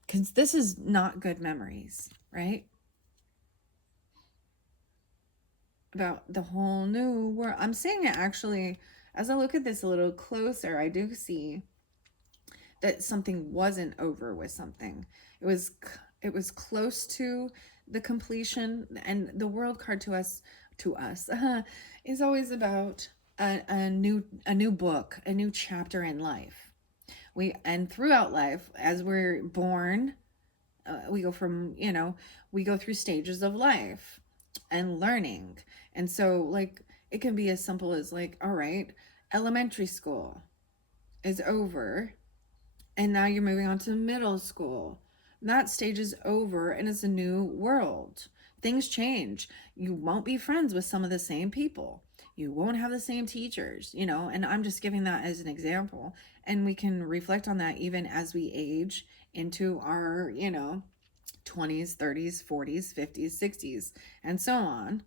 Because this is not good memories, right? About the whole new world. I'm saying it actually, as I look at this a little closer, I do see that something wasn't over with something. It was close to the completion, and the world card to us is always about a new book, a new chapter in life. And throughout life, as we're born, we go from, we go through stages of life and learning. And so, like, it can be as simple as, like, all right, elementary school is over, and now you're moving on to middle school. That stage is over, and it's a new world. Things change. You won't be friends with some of the same people. You won't have the same teachers, and I'm just giving that as an example. And we can reflect on that even as we age into our, 20s, 30s, 40s, 50s, 60s, and so on.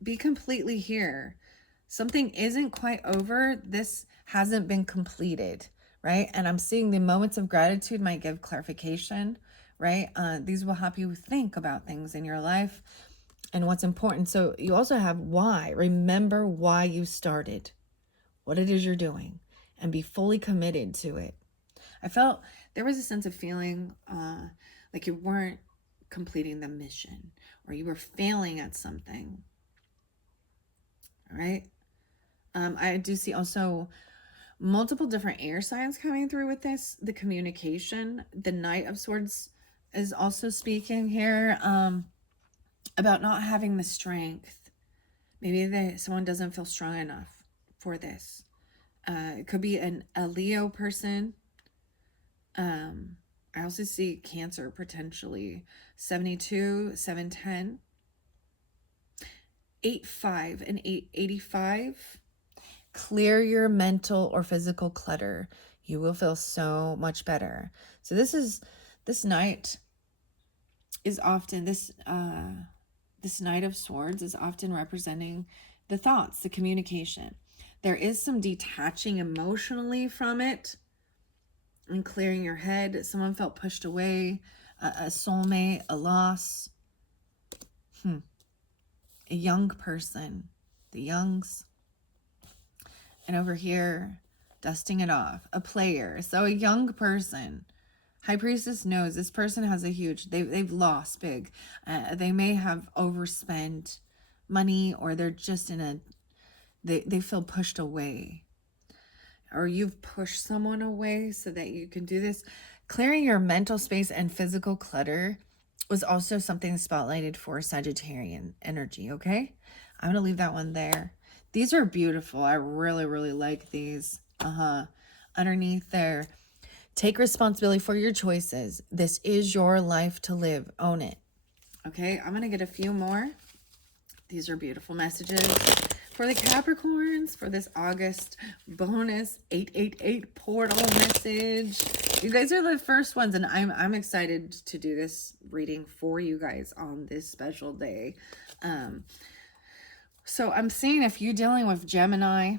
Be completely here. Something isn't quite over. This hasn't been completed, right? And I'm seeing the moments of gratitude might give clarification, right? These will help you think about things in your life and what's important. So you also have why. Remember why you started, what it is you're doing, and be fully committed to it. I felt there was a sense of feeling like you weren't completing the mission, or you were failing at something. All right. I do see also multiple different air signs coming through with this. The communication, the Knight of Swords is also speaking here about not having the strength. Maybe someone doesn't feel strong enough for this. It could be a Leo person. I also see Cancer potentially. 72, 710. 85 and 885. Clear your mental or physical clutter. You will feel so much better. So this Knight is often this Knight of Swords is often representing the thoughts, the communication. There is some detaching emotionally from it and clearing your head. Someone felt pushed away, a soulmate, a loss. A young person, the youngs. And over here, dusting it off, a player. So a young person. High Priestess knows this person has a huge, they've lost big. They may have overspent money, or they're just they feel pushed away. Or you've pushed someone away so that you can do this. Clearing your mental space and physical clutter was also something spotlighted for Sagittarian energy, okay? I'm going to leave that one there. These are beautiful. I really, really like these. Underneath there, take responsibility for your choices. This is your life to live. Own it. Okay, I'm going to get a few more. These are beautiful messages for the Capricorns for this August bonus 888 portal message. You guys are the first ones, and I'm excited to do this reading for you guys on this special day. So I'm seeing if you're dealing with Gemini,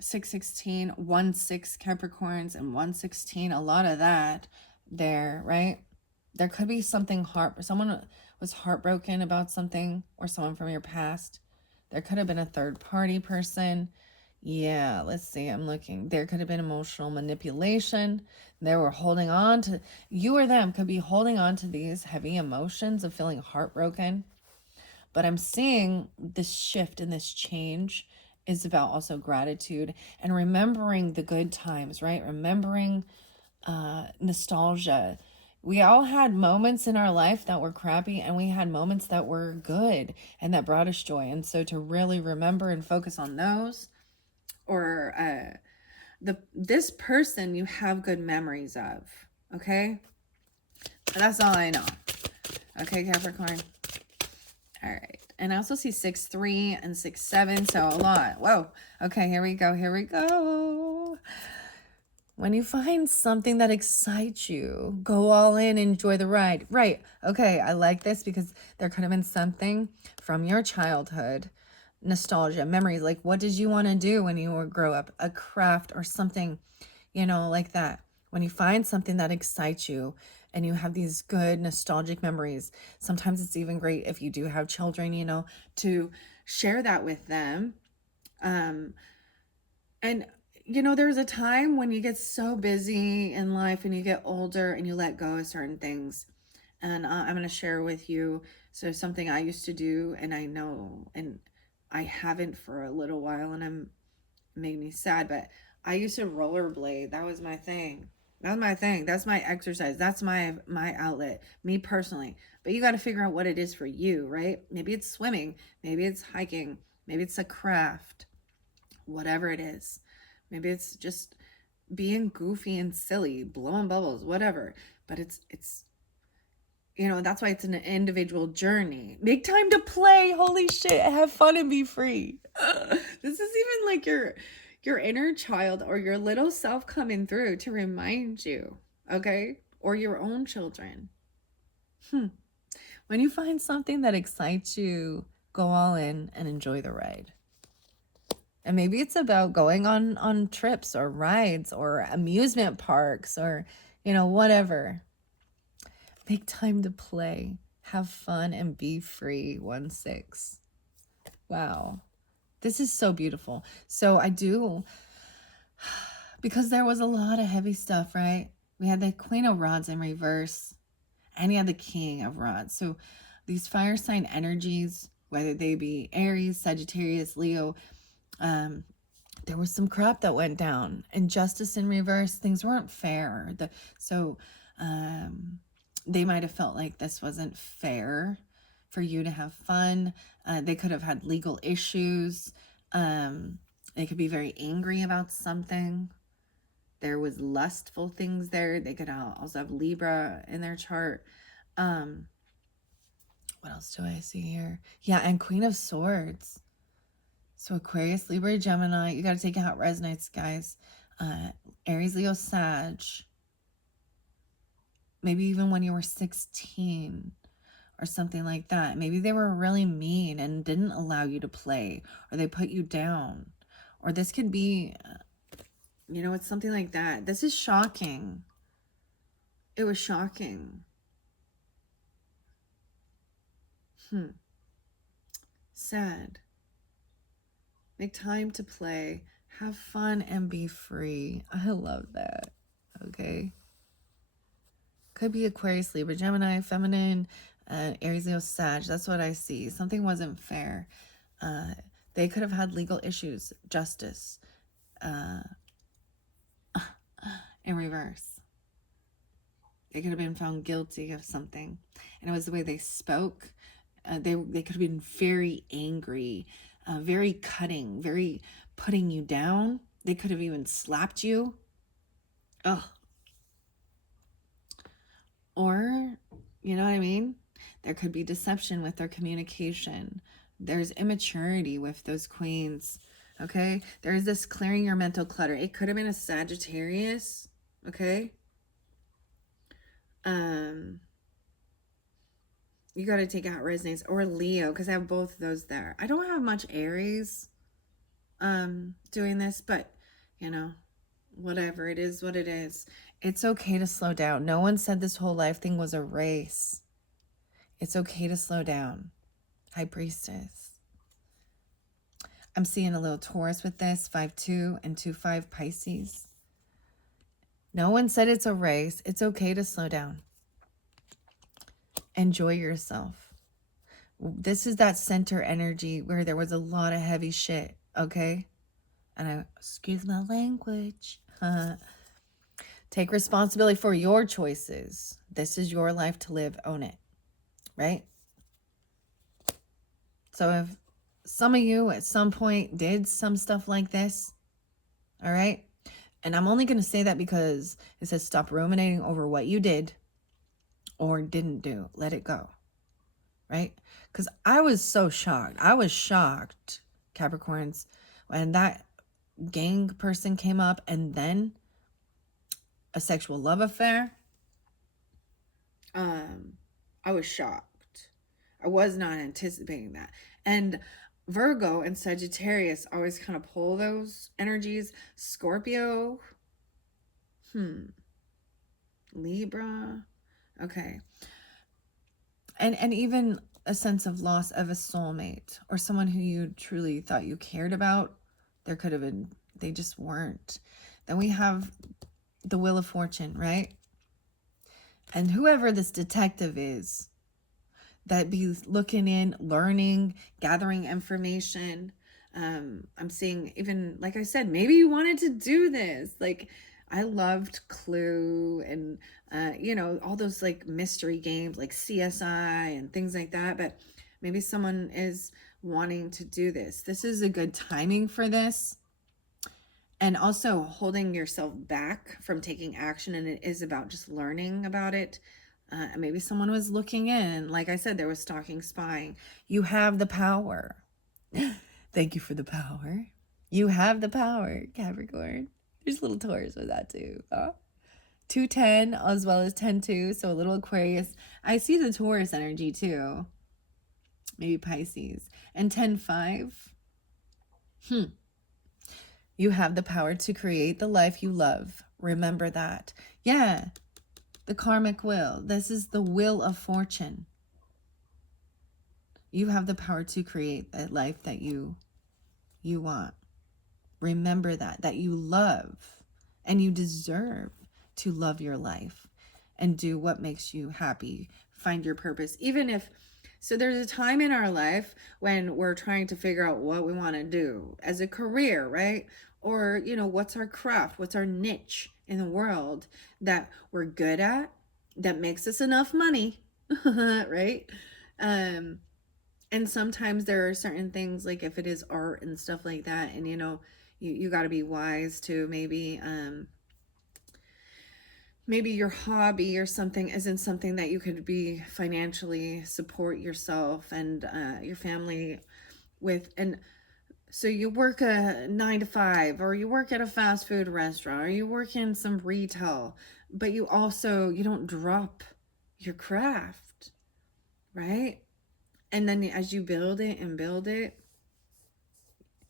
616, 1/6 Capricorns and 116, a lot of that there, right? There could be something someone was heartbroken about something, or someone from your past. There could have been a third party person. Yeah, let's see. I'm looking. There could have been emotional manipulation. They were holding on to, you or them could be holding on to these heavy emotions of feeling heartbroken. But I'm seeing this shift and this change is about also gratitude and remembering the good times, right? Remembering nostalgia. We all had moments in our life that were crappy, and we had moments that were good and that brought us joy. And so to really remember and focus on those, or this person you have good memories of. Okay, that's all I know. Okay, Capricorn. All right. And I also see 6-3 and 6-7. So a lot. Whoa. Okay, here we go. Here we go. When you find something that excites you, go all in, enjoy the ride. Right. Okay, I like this because there could have been something from your childhood, nostalgia, memories. Like, what did you want to do when you were grow up? A craft or something, like that. When you find something that excites you and you have these good nostalgic memories, sometimes it's even great if you do have children, to share that with them. And there's a time when you get so busy in life and you get older and you let go of certain things. And I'm going to share with you. So something I used to do, and I know, and I haven't for a little while, and it made me sad, but I used to rollerblade. That was my thing. That's my exercise. That's my outlet, me personally. But you got to figure out what it is for you, right? Maybe it's swimming, maybe it's hiking, maybe it's a craft, whatever it is. Maybe it's just being goofy and silly, blowing bubbles, whatever. But it's that's why it's an individual journey. Make time to play. Holy shit, have fun and be free. This is even like your inner child or your little self coming through to remind you, okay? Or your own children. When you find something that excites you, go all in and enjoy the ride. And maybe it's about going on trips or rides or amusement parks or, whatever. Make time to play, have fun, and be free. 1/6. Wow. This is so beautiful. So I do, because there was a lot of heavy stuff, right? We had the Queen of Rods in reverse, and you had the King of Rods. So these fire sign energies, whether they be Aries, Sagittarius, Leo, there was some crap that went down. Injustice in reverse. Things weren't fair. They might have felt like this wasn't fair for you to have fun. They could have had legal issues. They could be very angry about something. There was lustful things there. They could also have Libra in their chart. What else do I see here? Yeah, and Queen of Swords. So Aquarius, Libra, Gemini. You got to take it how it resonates, guys. Aries, Leo, Sag. Maybe even when you were 16 or something like that. Maybe they were really mean and didn't allow you to play, or they put you down. Or this could be, it's something like that. This is shocking. It was shocking. Sad. Make time to play. Have fun and be free. I love that. Okay. Could be Aquarius, Libra, Gemini, Feminine, Aries, Leo, Sag. That's what I see. Something wasn't fair. They could have had legal issues. Justice. In reverse. They could have been found guilty of something. And it was the way they spoke. They could have been very angry, very cutting, very putting you down. They could have even slapped you. Ugh. Or, you know what I mean? There could be deception with their communication. There's immaturity with those queens. Okay? There's this clearing your mental clutter. It could have been a Sagittarius. Okay? You got to take out resonates, or Leo, because I have both of those there. I don't have much Aries. doing this, but you know, whatever, it is what it is. It's okay to slow down. No one said this whole life thing was a race. It's okay to slow down. High Priestess. I'm seeing a little Taurus with this, 5-2 and 2-5 Pisces. No one said it's a race. It's okay to slow down. Enjoy yourself. This is that center energy where there was a lot of heavy shit, okay? And excuse my language. Take responsibility for your choices. This is your life to live. Own it, right? So if some of you at some point did some stuff like this, all right? And I'm only going to say that because it says stop ruminating over what you did or didn't do. Let it go, right? Because I was so shocked. I was shocked, Capricorns, when that gang person came up and then a sexual love affair. I was shocked. I was not anticipating that. And Virgo and Sagittarius always kind of pull those energies. Scorpio, Libra, okay. And even a sense of loss of a soulmate or someone who you truly thought you cared about. There could have been, they just weren't. Then we have the Wheel of Fortune, right? And whoever this detective is, that be looking in, learning, gathering information. I'm seeing even, like I said, maybe you wanted to do this. Like, I loved Clue and, you know, all those like mystery games like CSI and things like that. But maybe someone is wanting to do this. This is a good timing for this. And also holding yourself back from taking action. And it is about just learning about it. Maybe someone was looking in. Like I said, there was stalking, spying. You have the power. Thank you for the power. You have the power, Capricorn. There's little Taurus with that too. Huh? 2-10 as well as 10-2. So a little Aquarius. I see the Taurus energy too. Maybe Pisces. And 10-5. You have the power to create the life you love. Remember that. Yeah. The karmic will. This is the wheel of fortune. You have the power to create that life that you want. Remember that you love and you deserve to love your life and do what makes you happy. Find your purpose. Even if, so there's a time in our life when we're trying to figure out what we want to do as a career, right? Or, you know, what's our craft? What's our niche in the world that we're good at, that makes us enough money, right? And sometimes there are certain things, like if it is art and stuff like that, and, you know, you got to be wise to maybe your hobby or something isn't something that you could be financially support yourself and your family with. And so you work a 9-to-5, or you work at a fast food restaurant, or you work in some retail, but you don't drop your craft, right? And then as you build it and build it,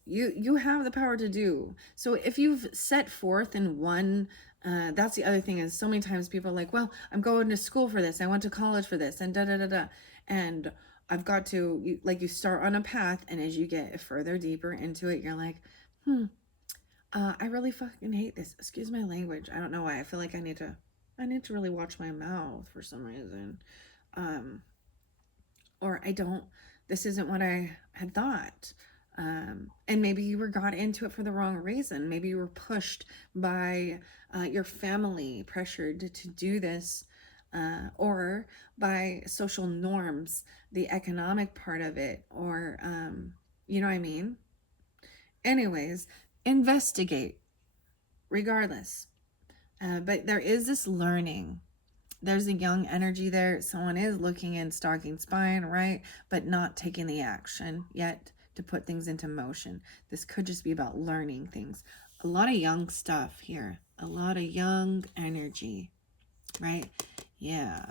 you have the power to do. So if you've set forth in one, that's the other thing, is so many times people are like, well, I'm going to school for this, I went to college for this, and and I've got to, you start on a path, and as you get further deeper into it, you're like, I really fucking hate this. Excuse my language. I don't know why. I feel like I need to really watch my mouth for some reason. Or this isn't what I had thought. And maybe you got into it for the wrong reason. Maybe you were pushed by your family, pressured to do this, or by social norms, the economic part of it, or, you know what I mean? Anyways, investigate regardless. But there is this learning. There's a young energy there. Someone is looking in, stalking, spying, right? But not taking the action yet to put things into motion. This could just be about learning things. A lot of young stuff here. A lot of young energy, right? Yeah.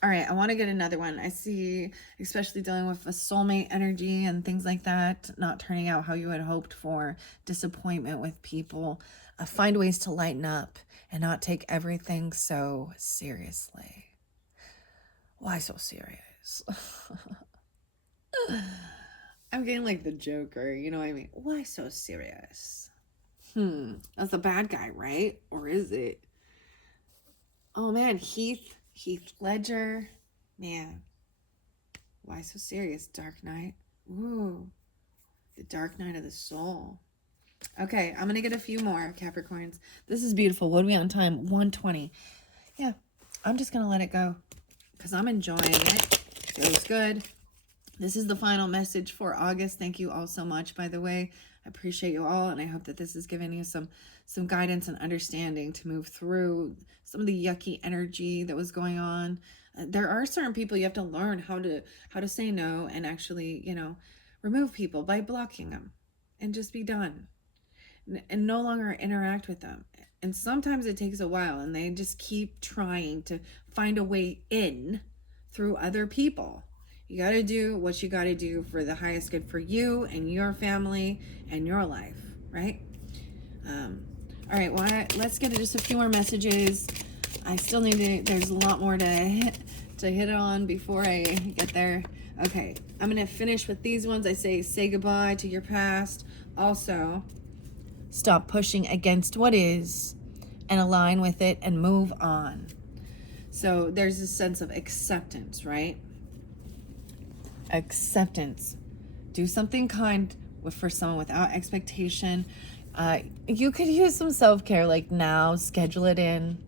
All right, I want to get another one. I see, especially dealing with a soulmate energy and things like that, not turning out how you had hoped for, disappointment with people. Find ways to lighten up and not take everything so seriously. Why so serious? I'm getting like the Joker, you know what I mean? Why so serious? That's the bad guy, right? Or is it? Oh man, Heath Ledger. Man, why so serious? Dark Knight. Ooh, the Dark Knight of the Soul. Okay, I'm gonna get a few more Capricorns. This is beautiful. What are we on time? 1:20. Yeah, I'm just gonna let it go because I'm enjoying it. Feels good. This is the final message for August. Thank you all so much, by the way. I appreciate you all, and I hope that this is giving you some guidance and understanding to move through some of the yucky energy that was going on. There are certain people you have to learn how to say no and actually, remove people by blocking them and just be done and no longer interact with them. And sometimes it takes a while, and they just keep trying to find a way in through other people. You got to do what you got to do for the highest good for you and your family and your life, right? All right, well, let's get just a few more messages. I still need to, there's a lot more to hit on before I get there. Okay, I'm going to finish with these ones. I say goodbye to your past. Also, stop pushing against what is and align with it and move on. So there's this sense of acceptance, right? Acceptance. Do something kind for someone without expectation. You could use some self-care like now. Schedule it in.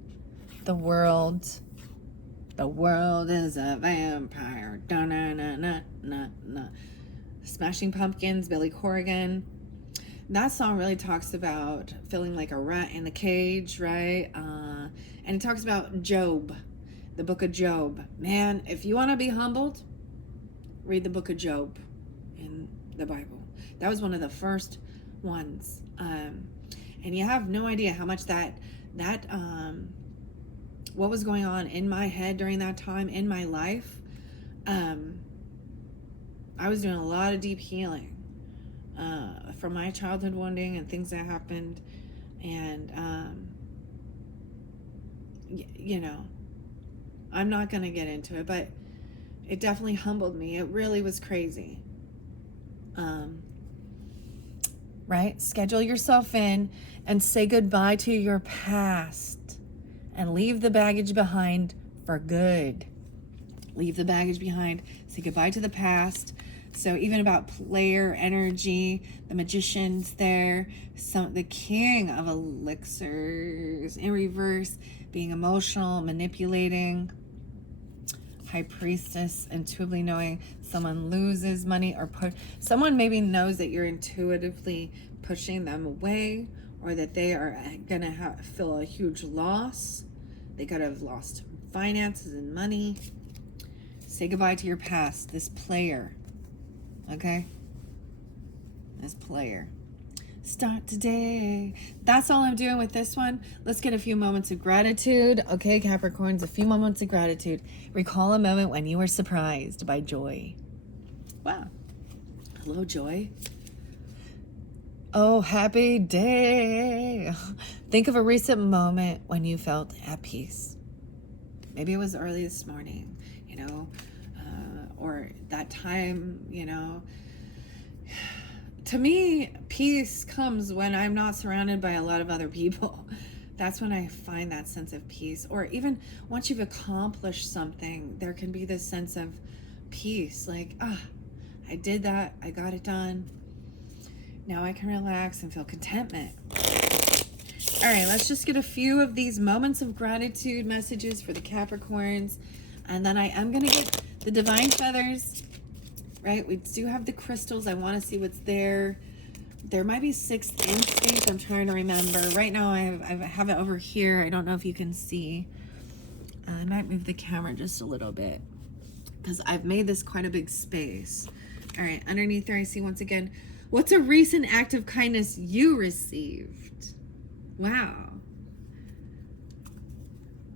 The world is a vampire. Da-na-na-na-na-na. Smashing Pumpkins, Billy Corgan. That song really talks about feeling like a rat in the cage, right? And it talks about Job, the book of Job. Man, if you want to be humbled, read the book of Job in the Bible. That was one of the first ones. And you have no idea how much that what was going on in my head during that time in my life. I was doing a lot of deep healing from my childhood wounding and things that happened. And, I'm not going to get into it, but it definitely humbled me. It really was crazy. Right? Schedule yourself in and say goodbye to your past and leave the baggage behind for good. Leave the baggage behind. Say goodbye to the past. So even about player energy, the magician's there, the king of elixirs in reverse, being emotional, manipulating. High priestess, intuitively knowing someone loses money or someone maybe knows that you're intuitively pushing them away, or that they are gonna feel a huge loss. They could have lost finances and money. Say goodbye to your past. This player, okay? This player. Start today. That's all I'm doing with this one. Let's get a few moments of gratitude. Okay, Capricorns, a few moments of gratitude. Recall a moment when you were surprised by joy. Wow. Hello, Joy. Oh, happy day. Think of a recent moment when you felt at peace. Maybe it was early this morning, or that time, To me, peace comes when I'm not surrounded by a lot of other people. That's when I find that sense of peace. Or even once you've accomplished something, there can be this sense of peace. Like, I did that. I got it done. Now I can relax and feel contentment. All right, let's just get a few of these moments of gratitude messages for the Capricorns. And then I am going to get the divine feathers. Right, we do have the crystals. I want to see what's there. There might be sixth instinct. I'm trying to remember. Right now, I have it over here. I don't know if you can see. I might move the camera just a little bit because I've made this quite a big space. All right, underneath there, I see once again, what's a recent act of kindness you received? Wow.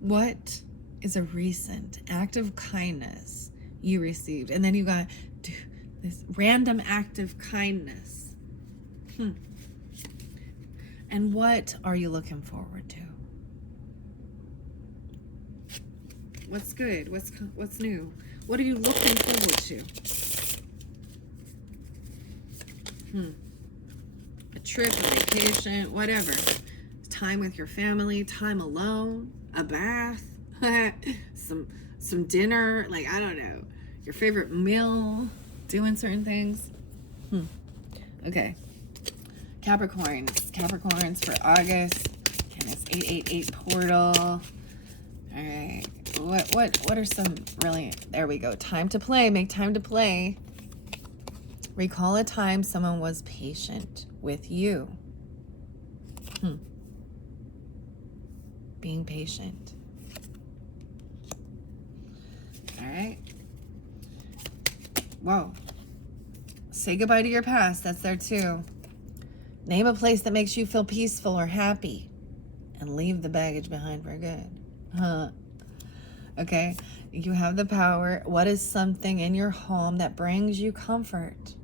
What is a recent act of kindness you received? And then you got this random act of kindness. And what are you looking forward to? What's good? What's new? What are you looking forward to? A trip, a vacation, whatever. Time with your family, time alone, a bath, some dinner, like, I don't know, your favorite meal, doing certain things. Okay. Capricorns for August. And it's 888 portal. All right. What are some really, there we go. Time to play. Make time to play. Recall a time someone was patient with you. Being patient. All right. Whoa. Say goodbye to your past. That's there too. Name a place that makes you feel peaceful or happy. And leave the baggage behind for good. Okay. You have the power. What is something in your home that brings you comfort?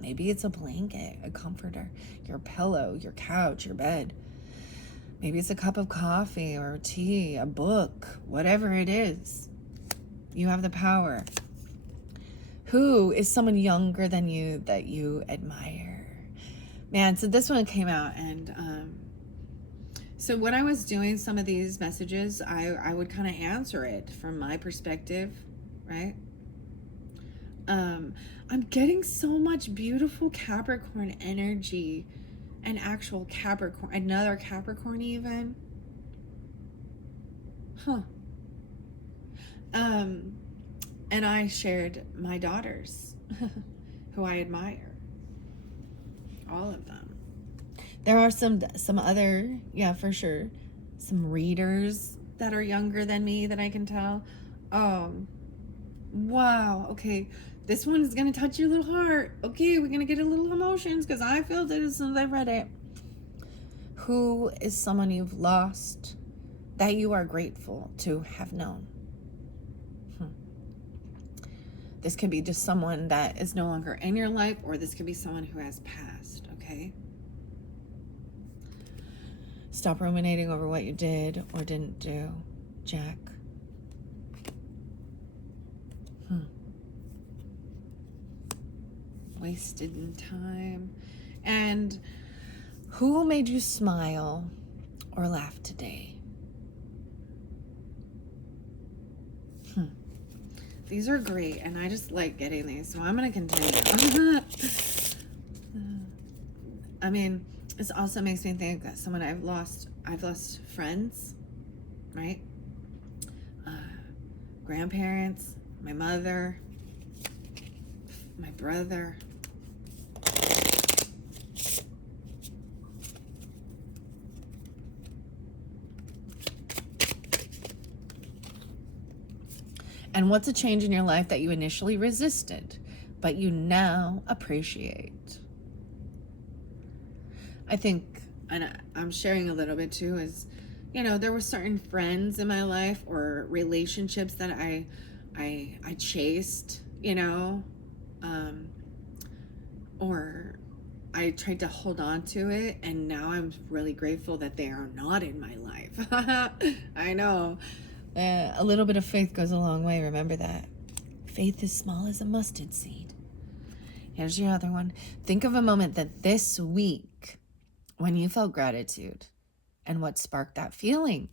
Maybe it's a blanket, a comforter, your pillow, your couch, your bed. Maybe it's a cup of coffee or tea, a book, whatever it is. You have the power. Who is someone younger than you that you admire? Man, so this one came out, and so when I was doing some of these messages, I would kind of answer it from my perspective, right? I'm getting so much beautiful Capricorn energy, an actual Capricorn, another Capricorn even. And I shared my daughters, who I admire, all of them. There are some other, yeah, for sure, some readers that are younger than me that I can tell. Wow, okay. This one is going to touch your little heart. Okay, we're going to get a little emotions because I felt it as soon as I read it. Who is someone you've lost that you are grateful to have known? This could be just someone that is no longer in your life, or this could be someone who has passed, okay? Stop ruminating over what you did or didn't do, Jack. Wasted in time. And who made you smile or laugh today? These are great, and I just like getting these, so I'm going to continue. I mean, this also makes me think that someone I've lost friends, right? Grandparents, my mother, my brother. And what's a change in your life that you initially resisted, but you now appreciate? I think, and I'm sharing a little bit too, is, you know, there were certain friends in my life or relationships that I chased, you know, or I tried to hold on to it, and now I'm really grateful that they are not in my life. I know. A little bit of faith goes a long way. Remember that. Faith is small as a mustard seed. Here's your other one. Think of a moment that this week when you felt gratitude and what sparked that feeling.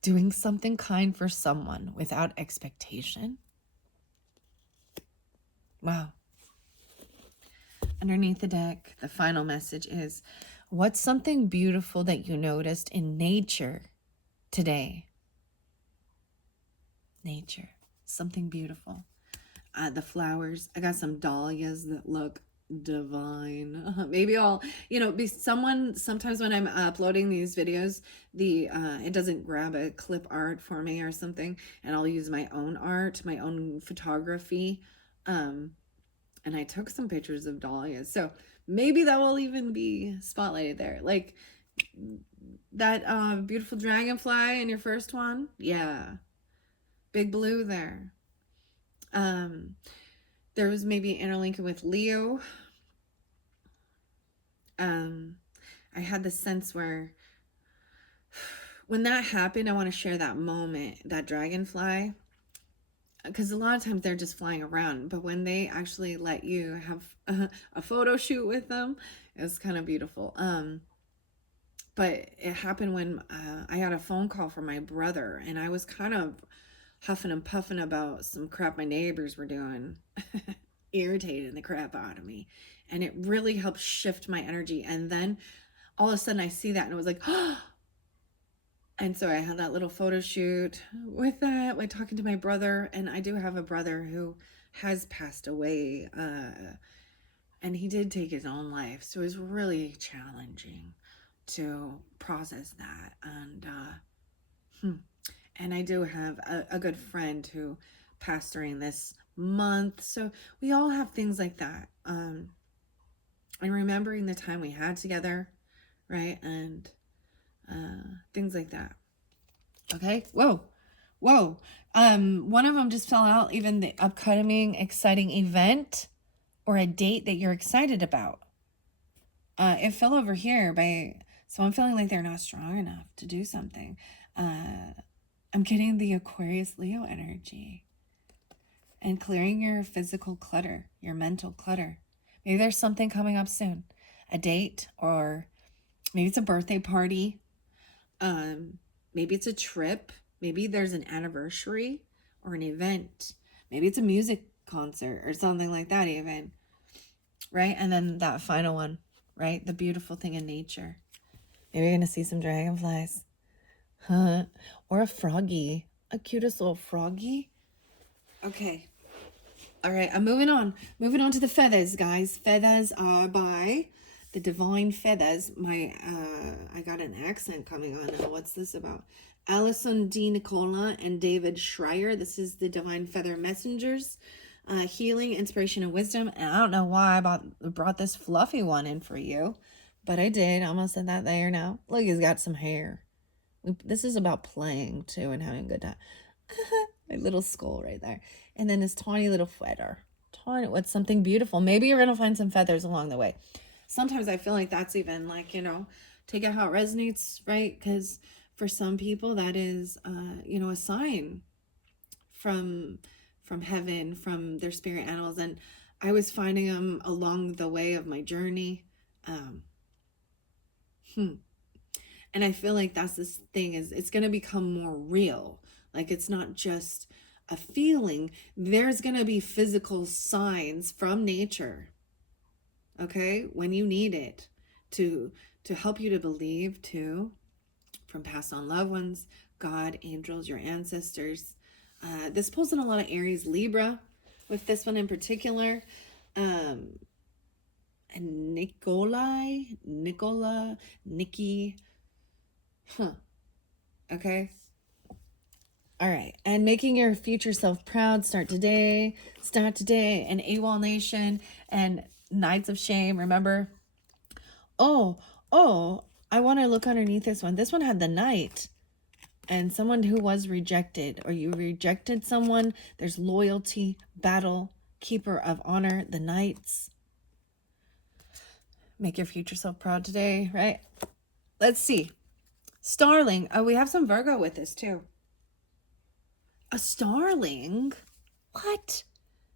Doing something kind for someone without expectation. Wow. Underneath the deck, the final message is, what's something beautiful that you noticed in nature today? Nature, something beautiful. The flowers, I got some dahlias that look divine. Maybe I'll, you know, be someone, sometimes when I'm uploading these videos, it doesn't grab a clip art for me or something, and I'll use my own art, my own photography. And I took some pictures of dahlias, so maybe that will even be spotlighted there, like that beautiful dragonfly in your first one. Yeah, Big blue there. There was maybe interlinking with Leo. I had the sense where when that happened, I want to share that moment, that dragonfly, because a lot of times they're just flying around, but when they actually let you have a photo shoot with them, it's kind of beautiful. But it happened when I got a phone call from my brother, and I was kind of huffing and puffing about some crap my neighbors were doing, irritating the crap out of me. And it really helped shift my energy. And then all of a sudden I see that and it was like, oh. And so I had that little photo shoot with that, like talking to my brother. And I do have a brother who has passed away. And he did take his own life. So it was really challenging to process that. And I do have a good friend who passed during this month. So we all have things like that. And remembering the time we had together, right? And things like that. Okay. Whoa. One of them just fell out, even the upcoming exciting event or a date that you're excited about. It fell over here so I'm feeling like they're not strong enough to do something. I'm getting the Aquarius Leo energy and clearing your physical clutter, your mental clutter. Maybe there's something coming up soon, a date, or maybe it's a birthday party. Maybe it's a trip. Maybe there's an anniversary or an event. Maybe it's a music concert or something like that even, right? And then that final one, right? The beautiful thing in nature. Maybe you're going to see some dragonflies. Or a froggy. A cutest little froggy. Okay. All right, I'm moving on. Moving on to the feathers, guys. Feathers are by the Divine Feathers. I got an accent coming on now. What's this about? Alison D. Nicola and David Schreier. This is the Divine Feather Messengers. Healing, inspiration, and wisdom. And I don't know why I brought this fluffy one in for you, but I did. I almost said that there now. Look, he's got some hair. This is about playing, too, and having a good time. My little skull right there. And then this tiny little feather. What's something beautiful. Maybe you're going to find some feathers along the way. Sometimes I feel like that's even like, take it how it resonates, right? Because for some people that is, a sign from heaven, from their spirit animals. And I was finding them along the way of my journey. And I feel like that's this thing is it's going to become more real. Like it's not just a feeling. There's going to be physical signs from nature. Okay? When you need it to help you to believe too, from past on loved ones, God, angels, your ancestors. This pulls in a lot of Aries, Libra with this one in particular. And Nikki. Okay. All right. And making your future self proud. Start today. And AWOL Nation and Nights of Shame. Remember? Oh, I want to look underneath this one. This one had the Knight. And someone who was rejected, or you rejected someone. There's loyalty, battle, keeper of honor, the Knights. Make your future self proud today, right? Let's see. Starling. Oh, we have some Virgo with this too. A starling? What?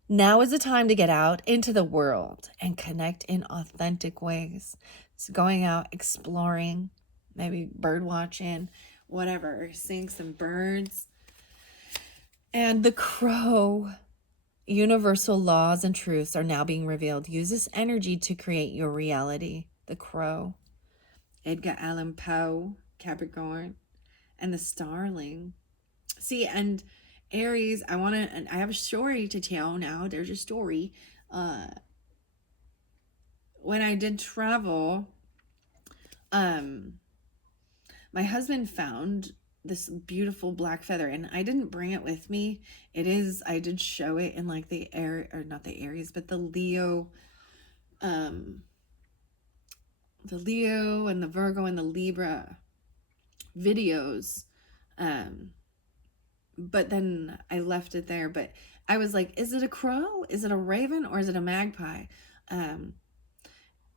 Now is the time to get out into the world and connect in authentic ways. So going out, exploring, maybe bird watching, whatever, seeing some birds. And the crow. Universal laws and truths are now being revealed. Use this energy to create your reality. The crow. Edgar Allan Poe, Capricorn, and the starling. See, and Aries, I have a story to tell now. There's a story. When I did travel, my husband found this beautiful black feather, and I didn't bring it with me. I did show it in like the not the Aries, but the Leo, and the Virgo and the Libra videos. but then I left it there. But I was like, is it a crow? Is it a raven? Or is it a magpie? Um,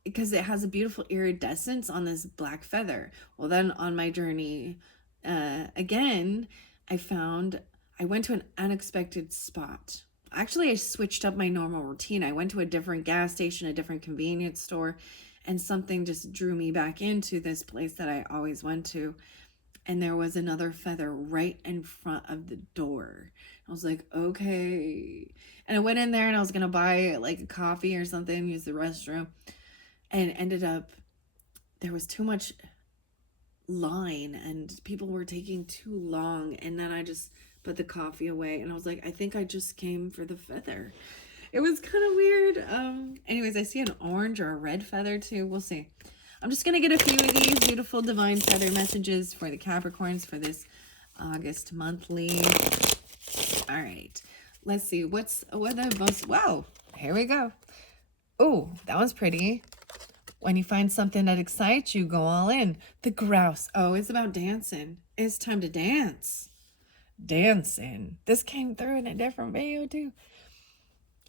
because it has a beautiful iridescence on this black feather. Well, then on my journey, again, I went to an unexpected spot. Actually, I switched up my normal routine. I went to a different gas station, a different convenience store, and something just drew me back into this place that I always went to. And there was another feather right in front of the door. I was like, okay. And I went in there and I was going to buy like a coffee or something, use the restroom, and ended up there was too much line and people were taking too long, and then I just put the coffee away and I was like, I think I just came for the feather. It was kind of weird. Anyways, I see an orange or a red feather too. We'll see. I'm just gonna get a few of these beautiful divine feather messages for the Capricorns for this August monthly. All right, let's see what the most. Wow, here we go. Oh, that one's pretty. When you find something that excites you, go all in. The grouse. Oh, it's about dancing. It's time to dance. Dancing. This came through in a different video too.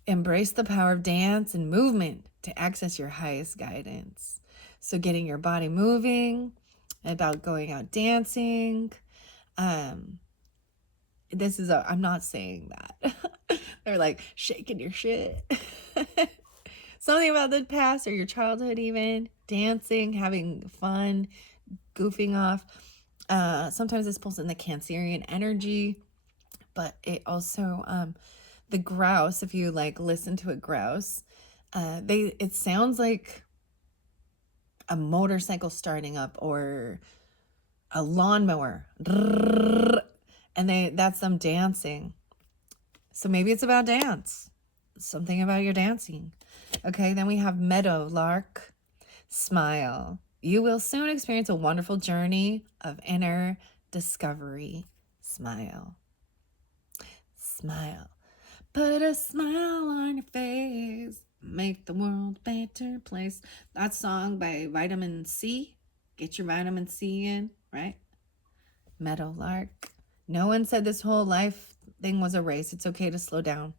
Embrace the power of dance and movement to access your highest guidance. So getting your body moving, about going out dancing. This is I'm not saying that. They're like shaking your shit. Something about the past or your childhood, even dancing, having fun, goofing off. Sometimes this pulls in the Cancerian energy, but it also the grouse. If you like listen to a grouse, it sounds like a motorcycle starting up or a lawnmower, and that's them dancing. So maybe it's about dance, something about your dancing. Okay, then we have meadow lark. Smile. You will soon experience a wonderful journey of inner discovery. Smile. Smile. Put a smile on your face. Make the world a better place. That song by Vitamin C. Get your vitamin C in, right? Meadowlark. No one said this whole life thing was a race. It's okay to slow down.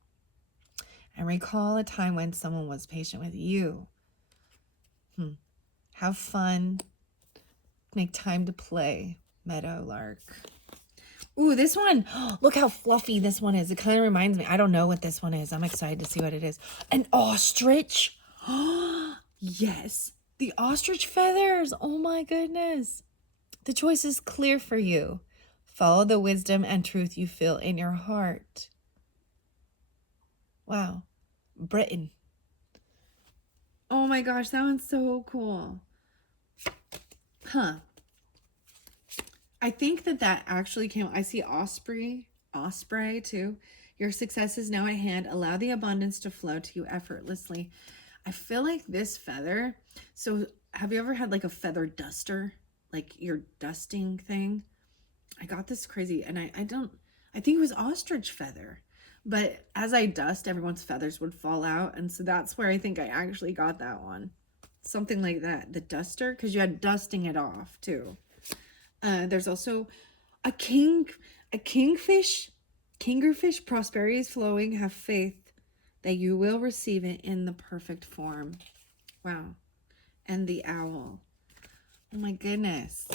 And recall a time when someone was patient with you. Have fun. Make time to play. Meadowlark. Ooh, this one. Look how fluffy this one is. It kind of reminds me. I don't know what this one is. I'm excited to see what it is. An ostrich. Yes. The ostrich feathers. Oh my goodness. The choice is clear for you. Follow the wisdom and truth you feel in your heart. Wow. Britain. Oh my gosh, that one's so cool. Huh. I think that actually came. I see osprey too. Your success is now at hand. Allow the abundance to flow to you effortlessly. I feel like this feather. So have you ever had like a feather duster? Like your dusting thing? I got this crazy, and I think it was ostrich feather. But as I dust, everyone's feathers would fall out. And so that's where I think I actually got that one. Something like that. The duster, because you had dusting it off too. There's also a kingfish. Prosperity is flowing. Have faith that you will receive it in the perfect form. Wow. And the owl. Oh my goodness.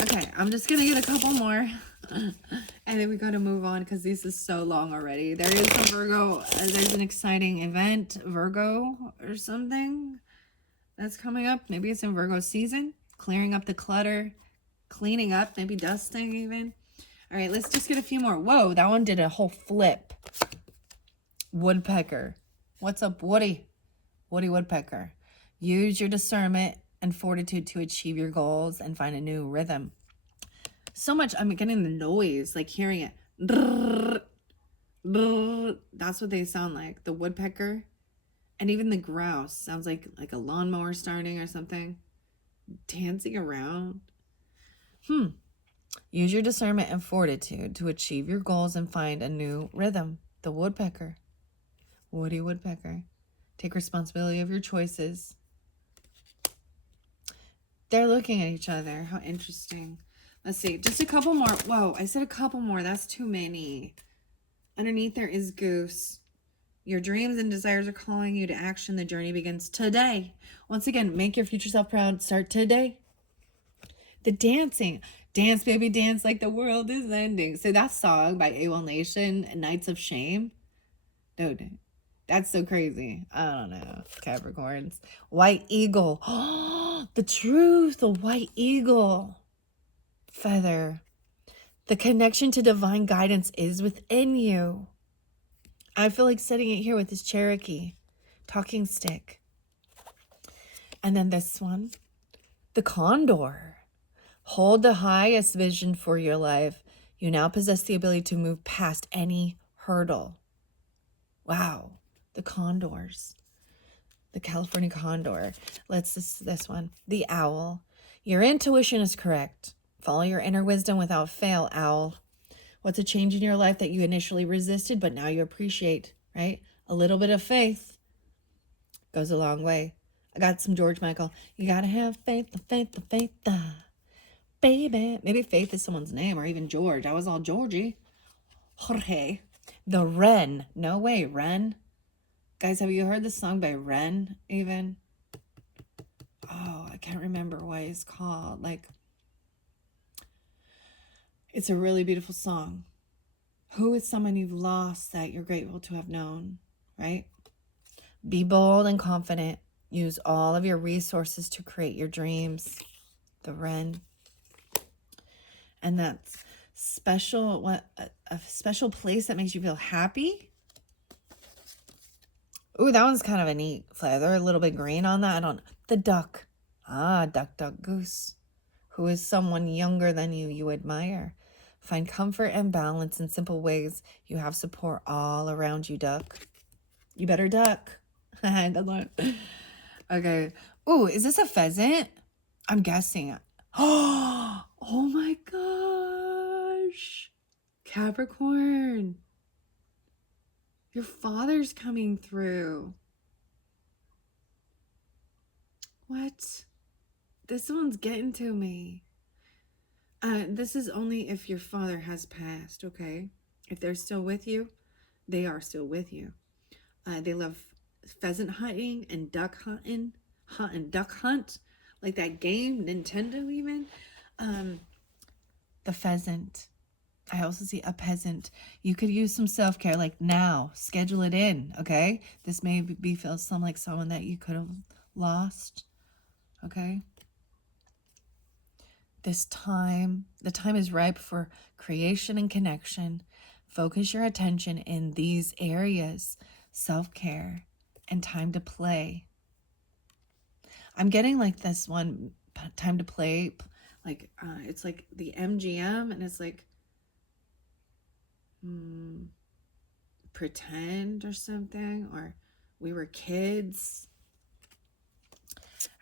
Okay, I'm just gonna get a couple more. And then we gotta move on because this is so long already. There is some Virgo. There's an exciting event, Virgo or something that's coming up. Maybe it's in Virgo season. Clearing up the clutter. Cleaning up, maybe dusting even. All right, let's just get a few more. Whoa, that one did a whole flip. Woodpecker. What's up, Woody? Woody Woodpecker. Use your discernment and fortitude to achieve your goals and find a new rhythm. So much, I'm getting the noise, like hearing it. That's what they sound like. The woodpecker. And even the grouse sounds like a lawnmower starting or something. Dancing around. Use your discernment and fortitude to achieve your goals and find a new rhythm. The woodpecker. Woody Woodpecker. Take responsibility of your choices. They're looking at each other. How interesting. Let's see. Just a couple more. Whoa, I said a couple more. That's too many. Underneath there is Goose. Your dreams and desires are calling you to action. The journey begins today. Once again, make your future self proud. Start today. The dancing. Dance, baby, dance like the world is ending. So that song by AWOL Nation, Nights of Shame. Dude, that's so crazy. I don't know. Capricorns. White eagle. The truth. The white eagle. Feather. The connection to divine guidance is within you. I feel like setting it here with this Cherokee talking stick. And then this one, the condor. Hold the highest vision for your life. You now possess the ability to move past any hurdle. Wow. The condors. The California condor. This one. The owl. Your intuition is correct. Follow your inner wisdom without fail, owl. What's a change in your life that you initially resisted, but now you appreciate, right? A little bit of faith goes a long way. I got some George Michael. You gotta have faith, baby. Maybe Faith is someone's name, or even George. I was all Georgie. Jorge. The Wren. No way, Wren. Guys, have you heard the song by Wren, even? Oh, I can't remember what it's called. Like, it's a really beautiful song. Who is someone you've lost that you're grateful to have known, right? Be bold and confident. Use all of your resources to create your dreams. The Wren. And that's special, a special place that makes you feel happy. Ooh, that one's kind of a neat feather. A little bit green on that. I don't know. The duck. Duck, duck, goose. Who is someone younger than you admire. Find comfort and balance in simple ways. You have support all around you, duck. You better duck. Good luck. Okay. Ooh, is this a pheasant? I'm guessing. Oh my gosh. Capricorn. Your father's coming through. What? This one's getting to me. This is only if your father has passed, okay? If they're still with you, they are still with you. They love pheasant hunting and duck hunting, duck hunt, like that game, Nintendo even. The pheasant. I also see a peasant. You could use some self-care, like now, schedule it in, okay? This may be feel some like someone that you could have lost, okay? This time, the time is ripe for creation and connection. Focus your attention in these areas, self-care and time to play. I'm getting like this one, time to play, like it's like the MGM, and it's like pretend or something, or we were kids.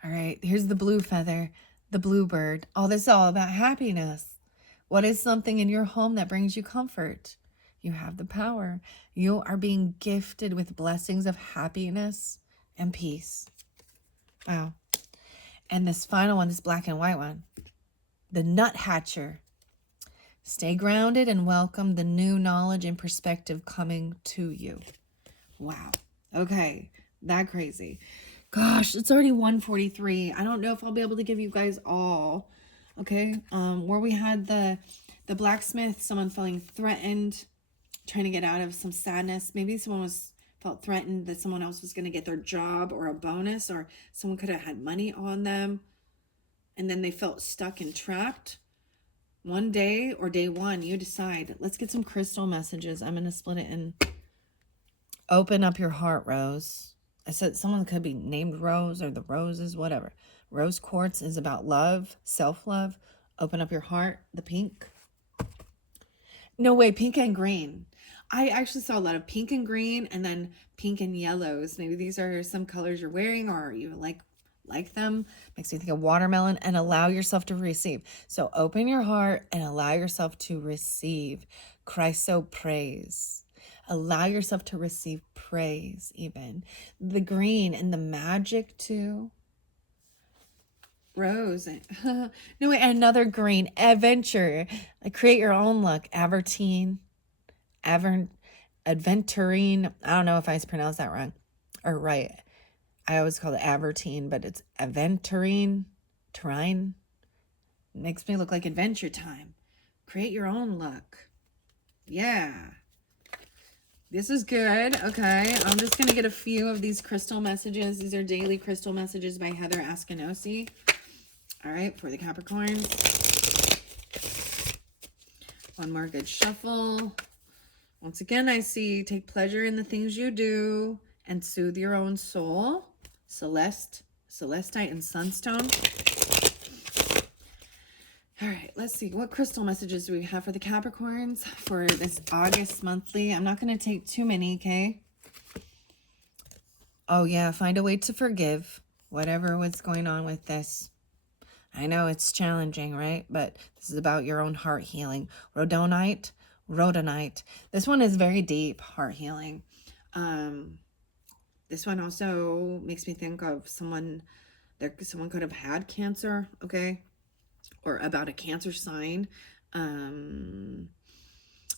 All right, here's the blue feather, the bluebird. Oh, this is all about happiness. What is something in your home that brings you comfort? You have the power. You are being gifted with blessings of happiness and peace. Wow. And this final one, this black and white one, the nuthatcher. Stay grounded and welcome the new knowledge and perspective coming to you. Wow. Okay. That crazy. Gosh, it's already 1:43. I don't know if I'll be able to give you guys all. Okay. Where we had the blacksmith, someone feeling threatened, trying to get out of some sadness. Maybe someone felt threatened that someone else was going to get their job or a bonus, or someone could have had money on them, and then they felt stuck and trapped. One day or day one, you decide. Let's get some crystal messages. I'm going to split it in. Open up your heart, Rose. I said someone could be named Rose, or the roses, whatever. Rose quartz is about love, self-love. Open up your heart. The pink. No way, pink and green. I actually saw a lot of pink and green, and then pink and yellows. Maybe these are some colors you're wearing, or you like them. Makes me think of watermelon. And allow yourself to receive. So open your heart and allow yourself to receive. Christo praise. Allow yourself to receive praise, even. The green and the magic too. Rose. No, wait, another green. Adventure. Like create your own look. Avertine. Adventurine. I don't know if I pronounced that wrong or right. I always call it Avertine, but it's Aventurine. Terrain. Makes me look like Adventure Time. Create your own look. Yeah. This is good. Okay. I'm just going to get a few of these crystal messages. These are daily crystal messages by Heather Askinosi. All right. For the Capricorns. One more good shuffle. Once again, I see take pleasure in the things you do and soothe your own soul. Celestite, and Sunstone. All right, let's see. What crystal messages do we have for the Capricorns for this August monthly? I'm not going to take too many, okay? Oh, yeah. Find a way to forgive whatever was going on with this. I know it's challenging, right? But this is about your own heart healing. Rhodonite. This one is very deep heart healing. This one also makes me think of someone could have had cancer, okay? Or about a cancer sign. And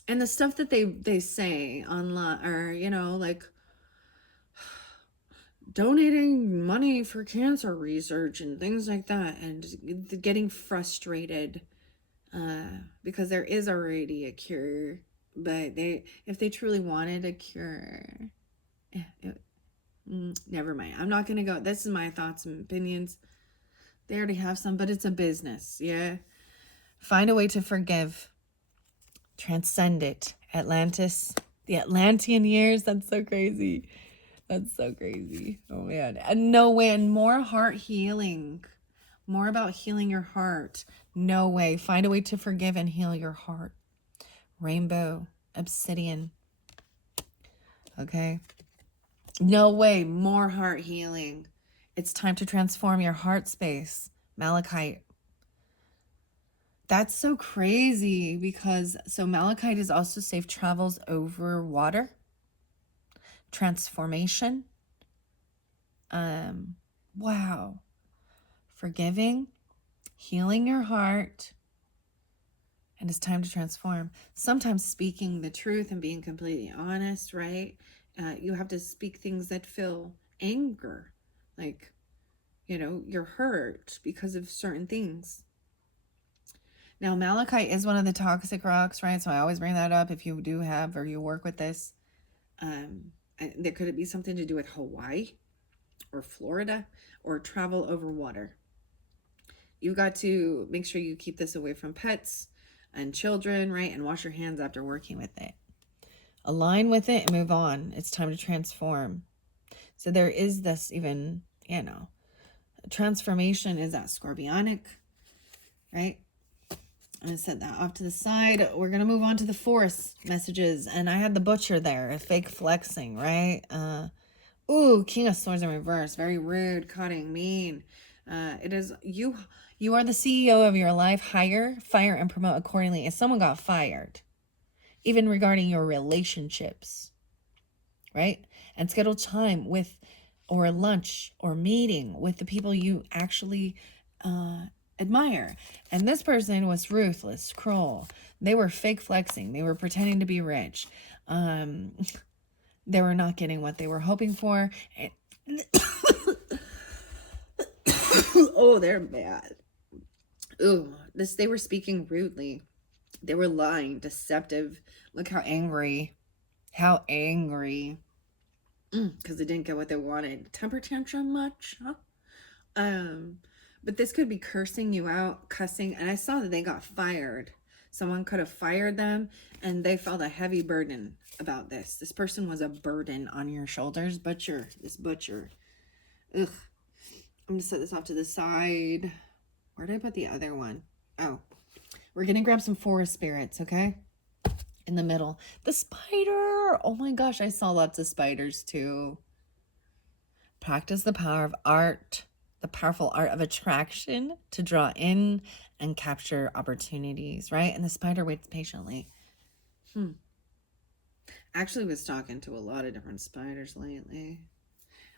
the stuff that they say online, or, you know, like donating money for cancer research and things like that, and getting frustrated because there is already a cure, but if they truly wanted a cure, never mind. I'm not gonna go. This is my thoughts and opinions. They already have some, but it's a business. Yeah. Find a way to forgive. Transcend it. Atlantis. The Atlantean years. That's so crazy. That's so crazy. Oh, man. And no way. And more heart healing. More about healing your heart. No way. Find a way to forgive and heal your heart. Rainbow. Obsidian. Okay. No way. More heart healing. It's time to transform your heart space. Malachite. That's so crazy because malachite is also safe travels over water. Transformation. Wow. Forgiving, healing your heart, and it's time to transform. Sometimes speaking the truth and being completely honest, right? You have to speak things that feel anger, like, you know, you're hurt because of certain things. Now, malachite is one of the toxic rocks, right? So I always bring that up if you do have or you work with this. There could be something to do with Hawaii or Florida or travel over water. You've got to make sure you keep this away from pets and children, right? And wash your hands after working with it. Align with it and move on. It's time to transform. So there is this even, you know, transformation is that scorpionic, right? I'm going to set that off to the side. We're going to move on to the force messages. And I had the butcher there, fake flexing, right? Ooh, King of Swords in reverse. Very rude, cutting, mean. It is you are the CEO of your life. Hire, fire, and promote accordingly. If someone got fired, even regarding your relationships, right? And schedule time with, or lunch or meeting with the people you actually admire. And this person was ruthless, cruel. They were fake flexing. They were pretending to be rich. They were not getting what they were hoping for. Oh, they're bad. Ooh, they were speaking rudely. They were lying, deceptive. Look how angry. How angry. Because they didn't get what they wanted. Temper tantrum much, huh? But this could be cursing you out, cussing. And I saw that they got fired. Someone could have fired them and they felt a heavy burden about this. This person was a burden on your shoulders. This butcher. Ugh. I'm going to set this off to the side. Where did I put the other one? Oh, we're going to grab some forest spirits, okay? In the middle. The spider. Oh my gosh, I saw lots of spiders too. Practice the power of art. The powerful art of attraction to draw in and capture opportunities, right? And the spider waits patiently. Actually was talking to a lot of different spiders lately.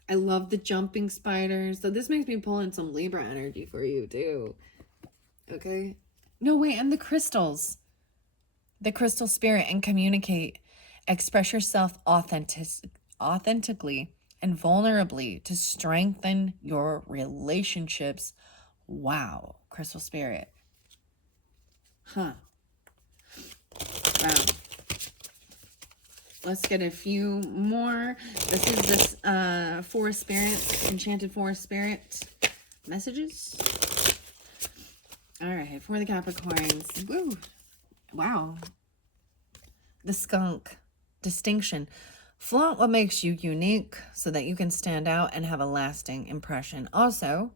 I love the jumping spiders. So this makes me pull in some Libra energy for you too. Okay. No, wait, and the crystals. The crystal spirit and communicate. Express yourself authentically and vulnerably to strengthen your relationships. Wow, crystal spirit. Huh. Wow. Let's get a few more. This is this forest spirit, enchanted forest spirit messages. All right, for the Capricorns. Woo. Wow. The skunk. Distinction. Flaunt what makes you unique so that you can stand out and have a lasting impression. Also,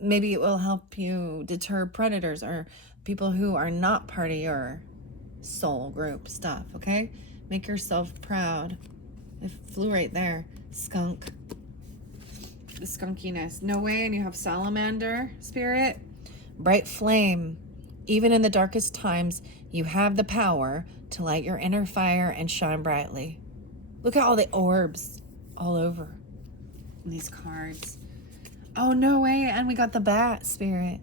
maybe it will help you deter predators or people who are not part of your soul group stuff, okay? Make yourself proud. It flew right there. Skunk. The skunkiness. No way. And you have salamander spirit. Bright flame. Even in the darkest times, you have the power to light your inner fire and shine brightly. Look at all the orbs all over these cards. Oh, no way. And we got the bat spirit.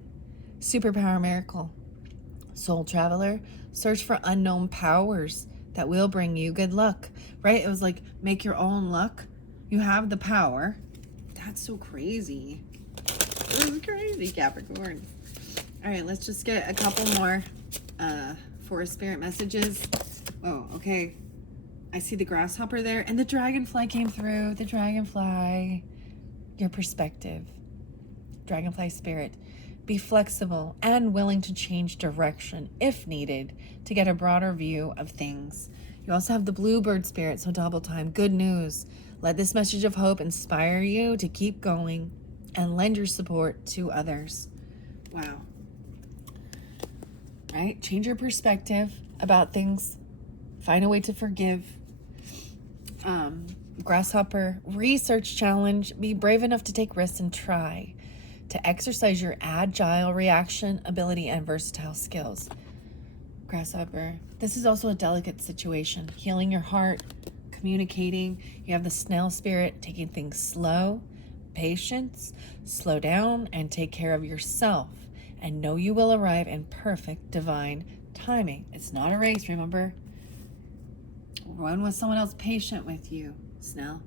Superpower miracle. Soul traveler. Search for unknown powers that will bring you good luck. Right? It was like, make your own luck. You have the power. That's so crazy. This is crazy, Capricorn. All right, let's just get a couple more forest spirit messages. Oh, okay. I see the grasshopper there, and the dragonfly came through. The dragonfly. Your perspective. Dragonfly spirit. Be flexible and willing to change direction if needed to get a broader view of things. You also have the bluebird spirit, so double time. Good news. Let this message of hope inspire you to keep going and lend your support to others. Wow. Right? Change your perspective about things. Find a way to forgive. Grasshopper, research challenge. Be brave enough to take risks and try to exercise your agile reaction ability and versatile skills. Grasshopper, this is also a delicate situation. Healing your heart, communicating. You have the snail spirit, taking things slow, patience, slow down, and take care of yourself. And know you will arrive in perfect divine timing. It's not a race, remember? Run with someone else patient with you, Snell.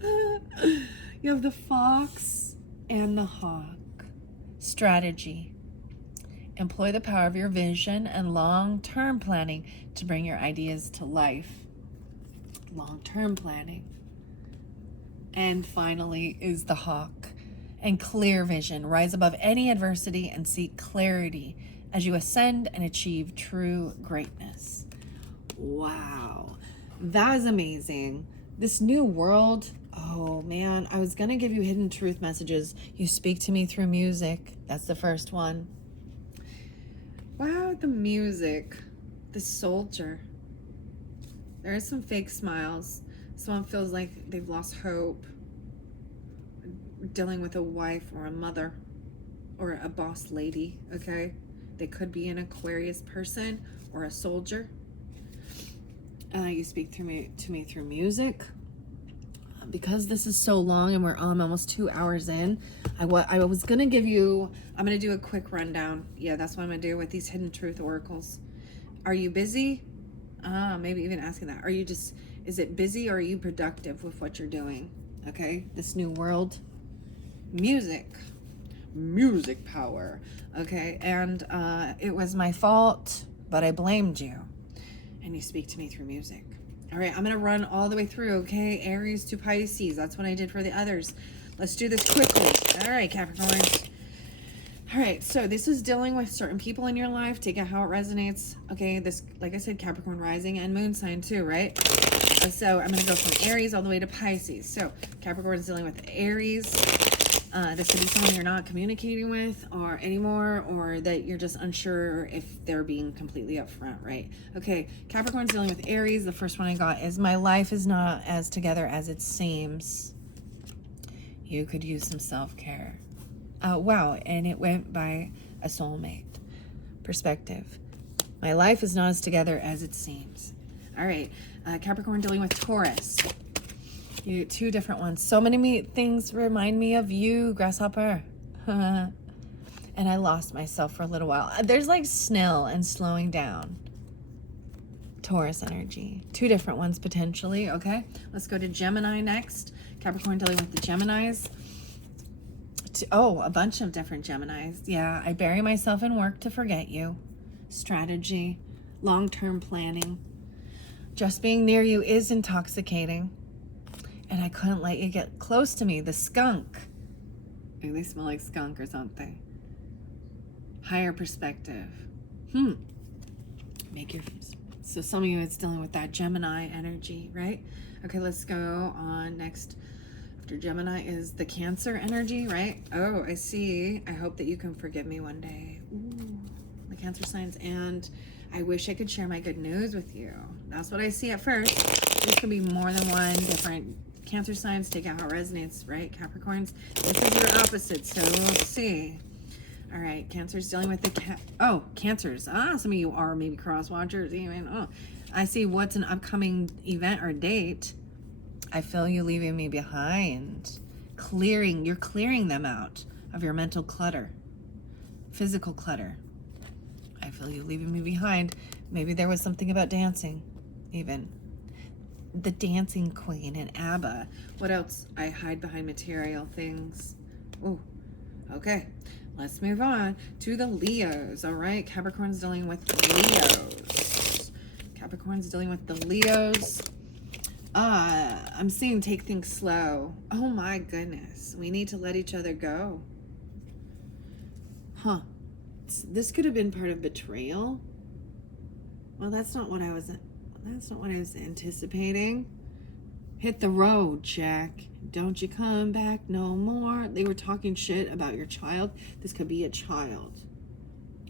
You have the fox and the hawk. Strategy. Employ the power of your vision and long-term planning to bring your ideas to life. Long-term planning. And finally is the hawk. And clear vision. Rise above any adversity and seek clarity as you ascend and achieve true greatness. Wow. That is amazing. This new world, oh man, I was going to give you hidden truth messages. You speak to me through music. That's the first one. Wow, the music. The soldier. There are some fake smiles. Someone feels like they've lost hope. Dealing with a wife or a mother or a boss lady, okay? They could be an Aquarius person or a soldier. You speak to me through music. Because this is so long and we're almost 2 hours in, I was going to give you, I'm going to do a quick rundown. Yeah, that's what I'm going to do with these hidden truth oracles. Are you busy? Maybe even asking that. Are you just, is it busy or are you productive with what you're doing? Okay, this new world. Music power. Okay, and it was my fault, but I blamed you. And you speak to me through music. All right, I'm going to run all the way through, okay? Aries to Pisces. That's what I did for the others. Let's do this quickly. All right, Capricorn. All right, so this is dealing with certain people in your life. Take out how it resonates. Okay, this, like I said, Capricorn rising and moon sign too, right? So I'm going to go from Aries all the way to Pisces. So Capricorn is dealing with Aries. This could be someone you're not communicating with or anymore, or that you're just unsure if they're being completely upfront, right? Okay, Capricorn's dealing with Aries. The first one I got is my life is not as together as it seems. You could use some self-care. Wow, and it went by a soulmate. Perspective. My life is not as together as it seems. All right, Capricorn dealing with Taurus. Two different ones. So many things remind me of you, Grasshopper. And I lost myself for a little while. There's like Snell and slowing down. Taurus energy. Two different ones potentially, okay? Let's go to Gemini next. Capricorn dealing with the Geminis. Oh, a bunch of different Geminis. Yeah, I bury myself in work to forget you. Strategy, long-term planning. Just being near you is intoxicating. And I couldn't let you get close to me. The skunk. Maybe they smell like skunk or something. Higher perspective. So some of you, it's dealing with that Gemini energy, right? Okay, let's go on next. After Gemini is the Cancer energy, right? Oh, I see. I hope that you can forgive me one day. Ooh, the Cancer signs. And I wish I could share my good news with you. That's what I see at first. This could be more than one different Cancer signs. Take out how it resonates, right? Capricorns. This is your opposite, so we'll see. All right, Cancer's dealing with the Cancers. Some of you are maybe cross watchers even. Oh, I see what's an upcoming event or date. I feel you leaving me behind. You're clearing them out of your mental clutter, physical clutter. I feel you leaving me behind. Maybe there was something about dancing, even. The Dancing Queen and ABBA. What else? I hide behind material things. Oh, okay. Let's move on to the Leos, all right? Capricorn's dealing with Leos. Capricorn's dealing with the Leos. I'm seeing take things slow. Oh my goodness. We need to let each other go. Huh. This could have been part of betrayal. Well, that's not what I was anticipating. Hit the road, Jack. Don't you come back no more. They were talking shit about your child. This could be a child.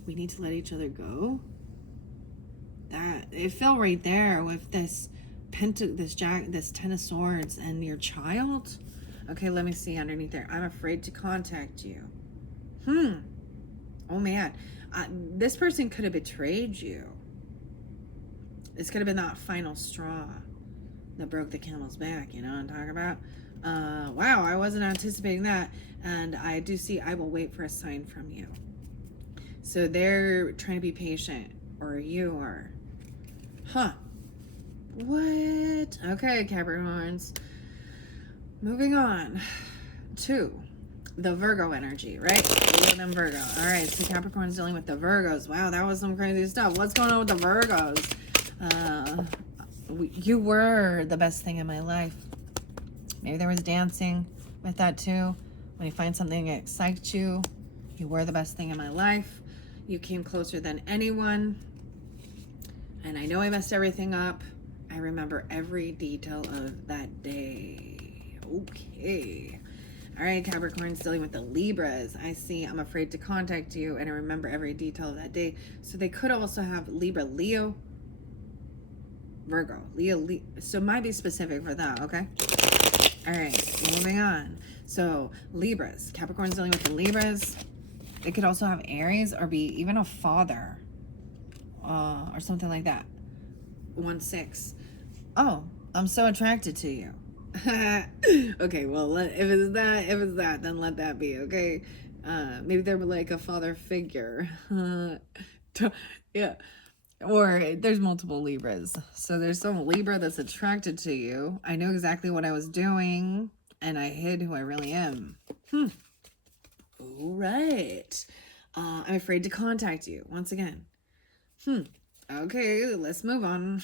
We need to let each other go. That it fell right there with this this Ten of Swords and your child. Okay, let me see underneath there. I'm afraid to contact you. Oh man, this person could have betrayed you. This could have been that final straw that broke the camel's back, you know what I'm talking about? Wow, I wasn't anticipating that. And I do see I will wait for a sign from you. So they're trying to be patient, or you are. Huh. What? Okay, Capricorns. Moving on to the Virgo energy, right? Leo and Virgo. All right, so Capricorn's dealing with the Virgos. Wow, that was some crazy stuff. What's going on with the Virgos? You were the best thing in my life. Maybe there was dancing with that too. When you find something that excites you, you were the best thing in my life. You came closer than anyone. And I know I messed everything up. I remember every detail of that day. Okay. All right, Capricorn's dealing with the Libras. I see I'm afraid to contact you, and I remember every detail of that day. So they could also have Libra, Leo, Virgo, Leo. So it might be specific for that, okay? All right, moving on. So Libras, Capricorn's dealing with the Libras. It could also have Aries or be even a father or something like that. 1-6. Oh, I'm so attracted to you. Okay, well, if it's that, then let that be, okay? Maybe they're like a father figure. Yeah. Or there's multiple Libras. So there's some Libra that's attracted to you. I knew exactly what I was doing, and I hid who I really am. All right. I'm afraid to contact you once again. Okay, let's move on.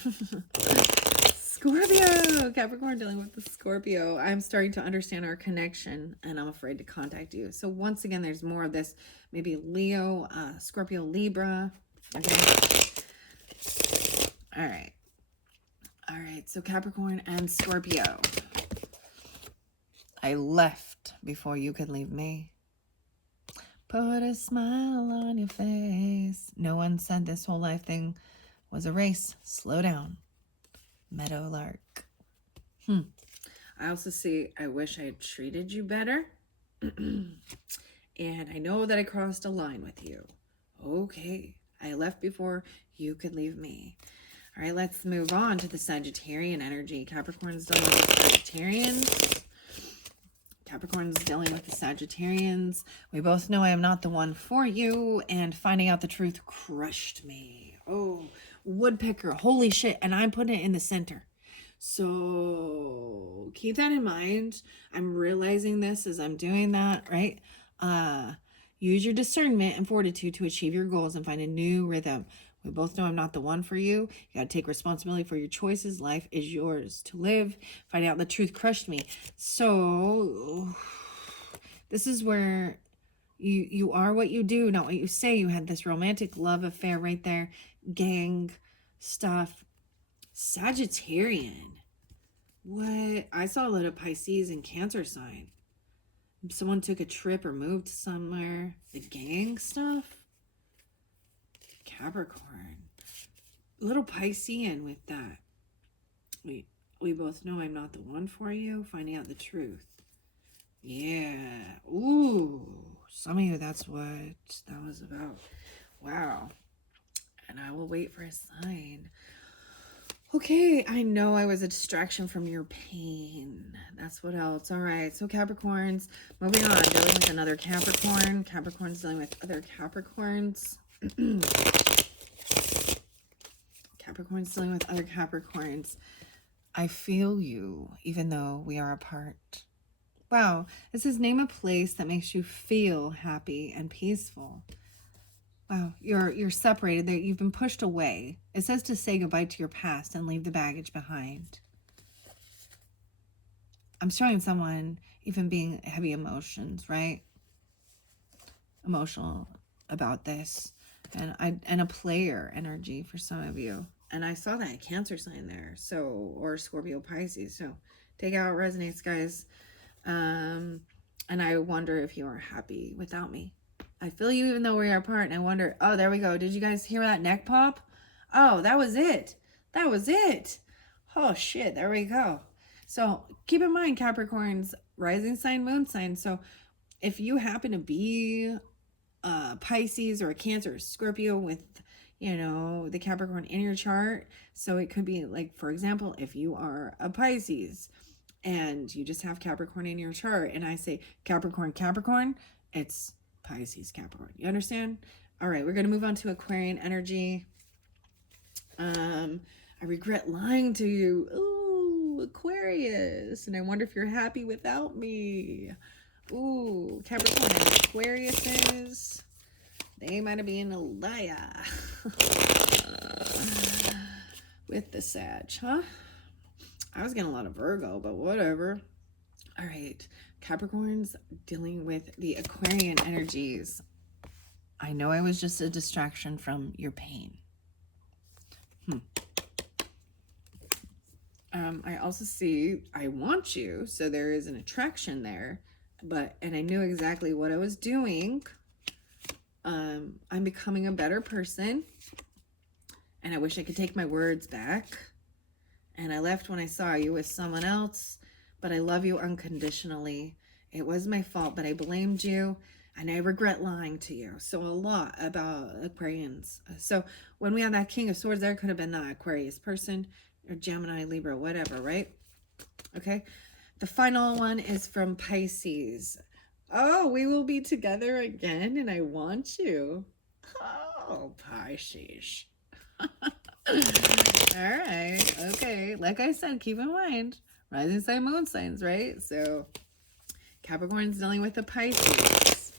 Scorpio. Capricorn dealing with the Scorpio. I'm starting to understand our connection, and I'm afraid to contact you. So once again, there's more of this. Maybe Leo, Scorpio, Libra. Okay. All right. All right. So Capricorn and Scorpio. I left before you could leave me. Put a smile on your face. No one said this whole life thing was a race. Slow down. Meadowlark. I also see, I wish I had treated you better. And I know that I crossed a line with you. Okay. I left before you could leave me. All right, let's move on to the Sagittarian energy. Capricorn's dealing with the Sagittarians. Capricorn's dealing with the Sagittarians. We both know I am not the one for you, and finding out the truth crushed me. Oh, woodpecker, holy shit, and I'm putting it in the center. So keep that in mind. I'm realizing this as I'm doing that, right? Use your discernment and fortitude to achieve your goals and find a new rhythm. We both know I'm not the one for you. You got to take responsibility for your choices. Life is yours to live. Finding out the truth crushed me. So this is where you are what you do, not what you say. You had this romantic love affair right there. Gang stuff. Sagittarian. What? I saw a lot of Pisces and Cancer sign. Someone took a trip or moved somewhere. The gang stuff. Capricorn. A little Piscean with that. We both know I'm not the one for you. Finding out the truth. Yeah. Ooh. Some of you, that's what that was about. Wow. And I will wait for a sign. Okay, I know I was a distraction from your pain. That's what else. All right, so Capricorns, moving on, dealing with another Capricorn. Capricorns dealing with other Capricorns. Capricorns dealing with other Capricorns. I feel you, even though we are apart. Wow, it says name a place that makes you feel happy and peaceful. Wow, you're separated. You've been pushed away. It says to say goodbye to your past and leave the baggage behind. I'm showing someone even being heavy emotions, right? Emotional about this. And a player energy for some of you. And I saw that Cancer sign there. So, or Scorpio Pisces. So take out what resonates, guys. And I wonder if you are happy without me. I feel you even though we are apart, and I wonder, oh, there we go. Did you guys hear that neck pop? Oh, that was it. That was it. Oh, shit. There we go. So keep in mind, Capricorn's rising sign, moon sign. So if you happen to be Pisces or a Cancer or Scorpio with, you know, the Capricorn in your chart. So it could be like, for example, if you are a Pisces and you just have Capricorn in your chart and I say Capricorn, Capricorn, it's Pisces, Capricorn. You understand? All right, we're going to move on to Aquarian energy. I regret lying to you. Ooh, Aquarius. And I wonder if you're happy without me. Ooh, Capricorn and Aquariuses. They might have been a liar. With the Sag, huh? I was getting a lot of Virgo, but whatever. All right, Capricorns dealing with the Aquarian energies. I know I was just a distraction from your pain. I also see I want you, so there is an attraction there, and I knew exactly what I was doing. I'm becoming a better person, and I wish I could take my words back. And I left when I saw you with someone else, but I love you unconditionally. It was my fault, but I blamed you, and I regret lying to you. So a lot about Aquarians. So when we have that King of Swords, there could have been that Aquarius person, or Gemini, Libra, whatever, right? Okay. The final one is from Pisces. Oh, we will be together again, and I want you. Oh, Pisces. All right. Okay. Like I said, keep in mind, rising sign, moon signs, right? So Capricorn's dealing with the Pisces.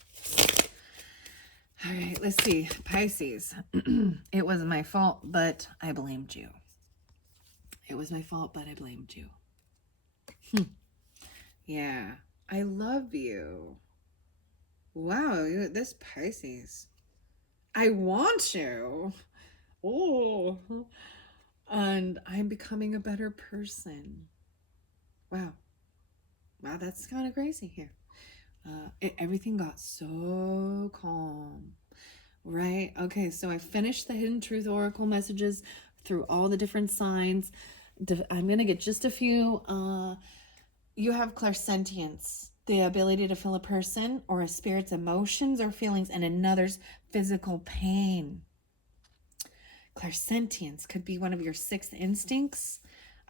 All right. Let's see. Pisces. It was my fault, but I blamed you. It was my fault, but I blamed you. Yeah. I love you. Wow. This Pisces. I want you. Oh. And I'm becoming a better person. Wow. Wow, that's kind of crazy here. Everything got so calm. Right? Okay, so I finished the Hidden Truth Oracle messages through all the different signs. I'm going to get just a few. You have clairsentience, the ability to feel a person or a spirit's emotions or feelings and another's physical pain. Clairsentience could be one of your sixth instincts.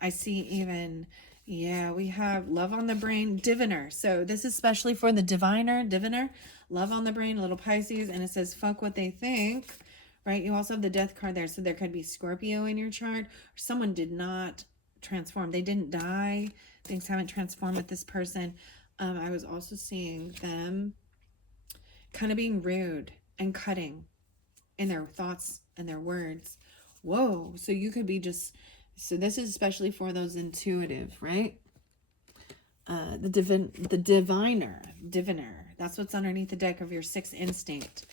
I see even, yeah, we have love on the brain, diviner. So this is especially for the diviner, love on the brain, little Pisces. And it says, fuck what they think, right? You also have the death card there. So there could be Scorpio in your chart. Or someone did not transform. They didn't die. Things haven't transformed with this person. I was also seeing them kind of being rude and cutting in their thoughts and their words. Whoa. So you could be just, so this is especially for those intuitive, right? The diviner. That's what's underneath the deck of your sixth instinct.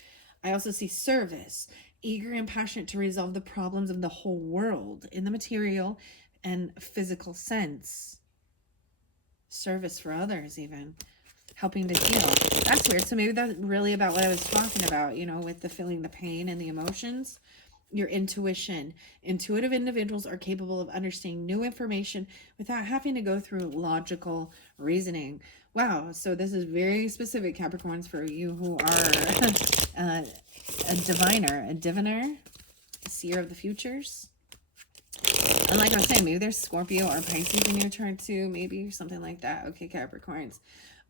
I also see service, eager and passionate to resolve the problems of the whole world in the material and physical sense. Service for others, even helping to heal. That's weird. So maybe that's really about what I was talking about, you know, with the feeling the pain and the emotions. Your intuition. Intuitive individuals are capable of understanding new information without having to go through logical reasoning. Wow. So this is very specific, Capricorns, for you who are a diviner, a seer of the futures. And like I was saying, maybe there's Scorpio or Pisces in your chart too, maybe something like that. Okay, Capricorns.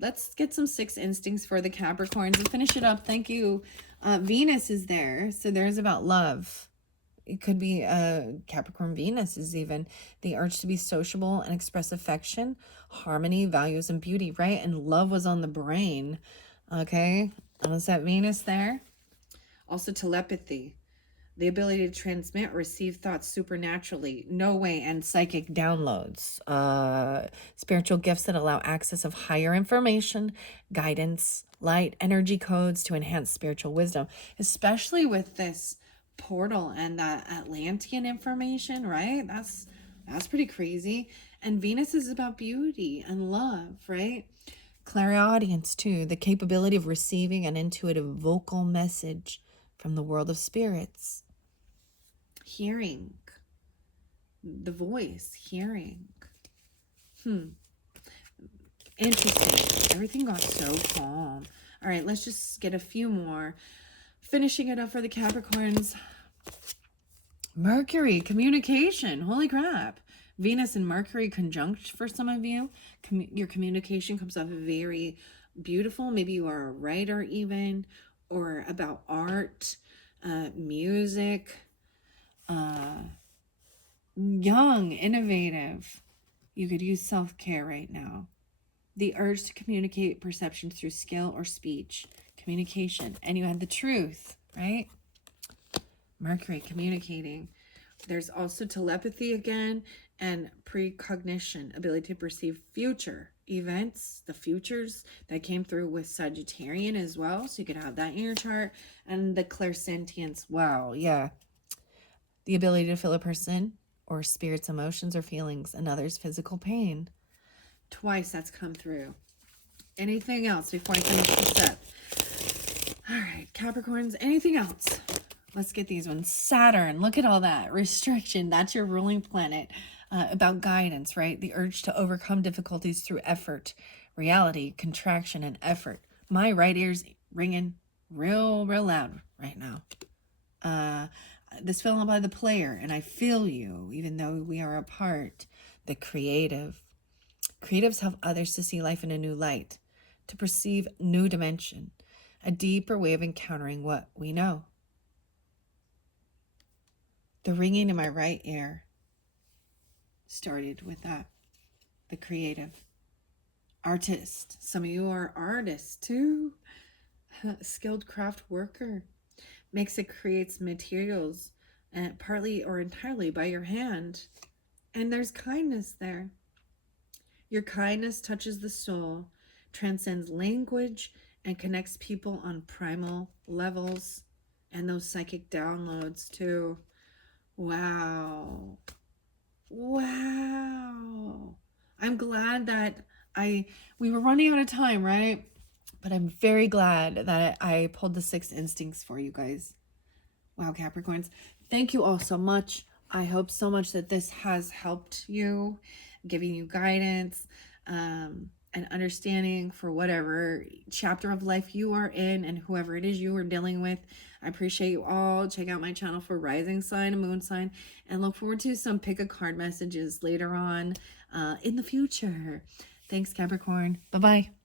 Let's get some sixth instincts for the Capricorns and finish it up. Thank you. Venus is there. So there's about love. It could be Capricorn Venus is even the urge to be sociable and express affection, harmony, values, and beauty, right? And love was on the brain. Okay. Is that Venus there? Also telepathy. The ability to transmit or receive thoughts supernaturally, no way, and psychic downloads. Spiritual gifts that allow access of higher information, guidance, light, energy codes to enhance spiritual wisdom, especially with this portal and that Atlantean information, right? That's pretty crazy. And Venus is about beauty and love, right? Clairaudience too, the capability of receiving an intuitive vocal message from the world of spirits. Hearing the voice, hearing. Interesting. Everything got so calm. All right, let's just get a few more. Finishing it up for the Capricorns. Mercury, communication. Holy crap. Venus and Mercury conjunct for some of you. Your communication comes off very beautiful. Maybe you are a writer even, or about art, music, young, innovative. You could use self-care right now. The urge to communicate perception through skill or speech, communication. And you had the truth, right? Mercury, communicating. There's also telepathy again, and precognition, ability to perceive future events, the futures that came through with Sagittarian as well. So you could have that in your chart. And the clairsentience. Wow, yeah. The ability to feel a person or spirit's emotions or feelings and others' physical pain. Twice that's come through. Anything else before I finish this up? All right, Capricorns, anything else? Let's get these ones. Saturn, look at all that. Restriction, that's your ruling planet. About guidance, right? The urge to overcome difficulties through effort, reality, contraction, and effort. My right ear's ringing real loud right now. This film by the player, and I feel you, even though we are apart. The creative. Creatives help others to see life in a new light, to perceive new dimension, a deeper way of encountering what we know. The ringing in my right ear started with that. The creative. Artist. Some of you are artists too. Skilled craft worker. Creates materials partly or entirely by your hand. And there's kindness there. Your kindness touches the soul, transcends language, and connects people on primal levels. And those psychic downloads too. Wow. I'm glad that we were running out of time, right? But I'm very glad that I pulled the six instincts for you guys. Wow, Capricorns. Thank you all so much. I hope so much that this has helped you, giving you guidance. and understanding for whatever chapter of life you are in and whoever it is you are dealing with. I appreciate you all. Check out my channel for rising sign and moon sign, and look forward to some pick a card messages later on in the future. Thanks, Capricorn. Bye-bye.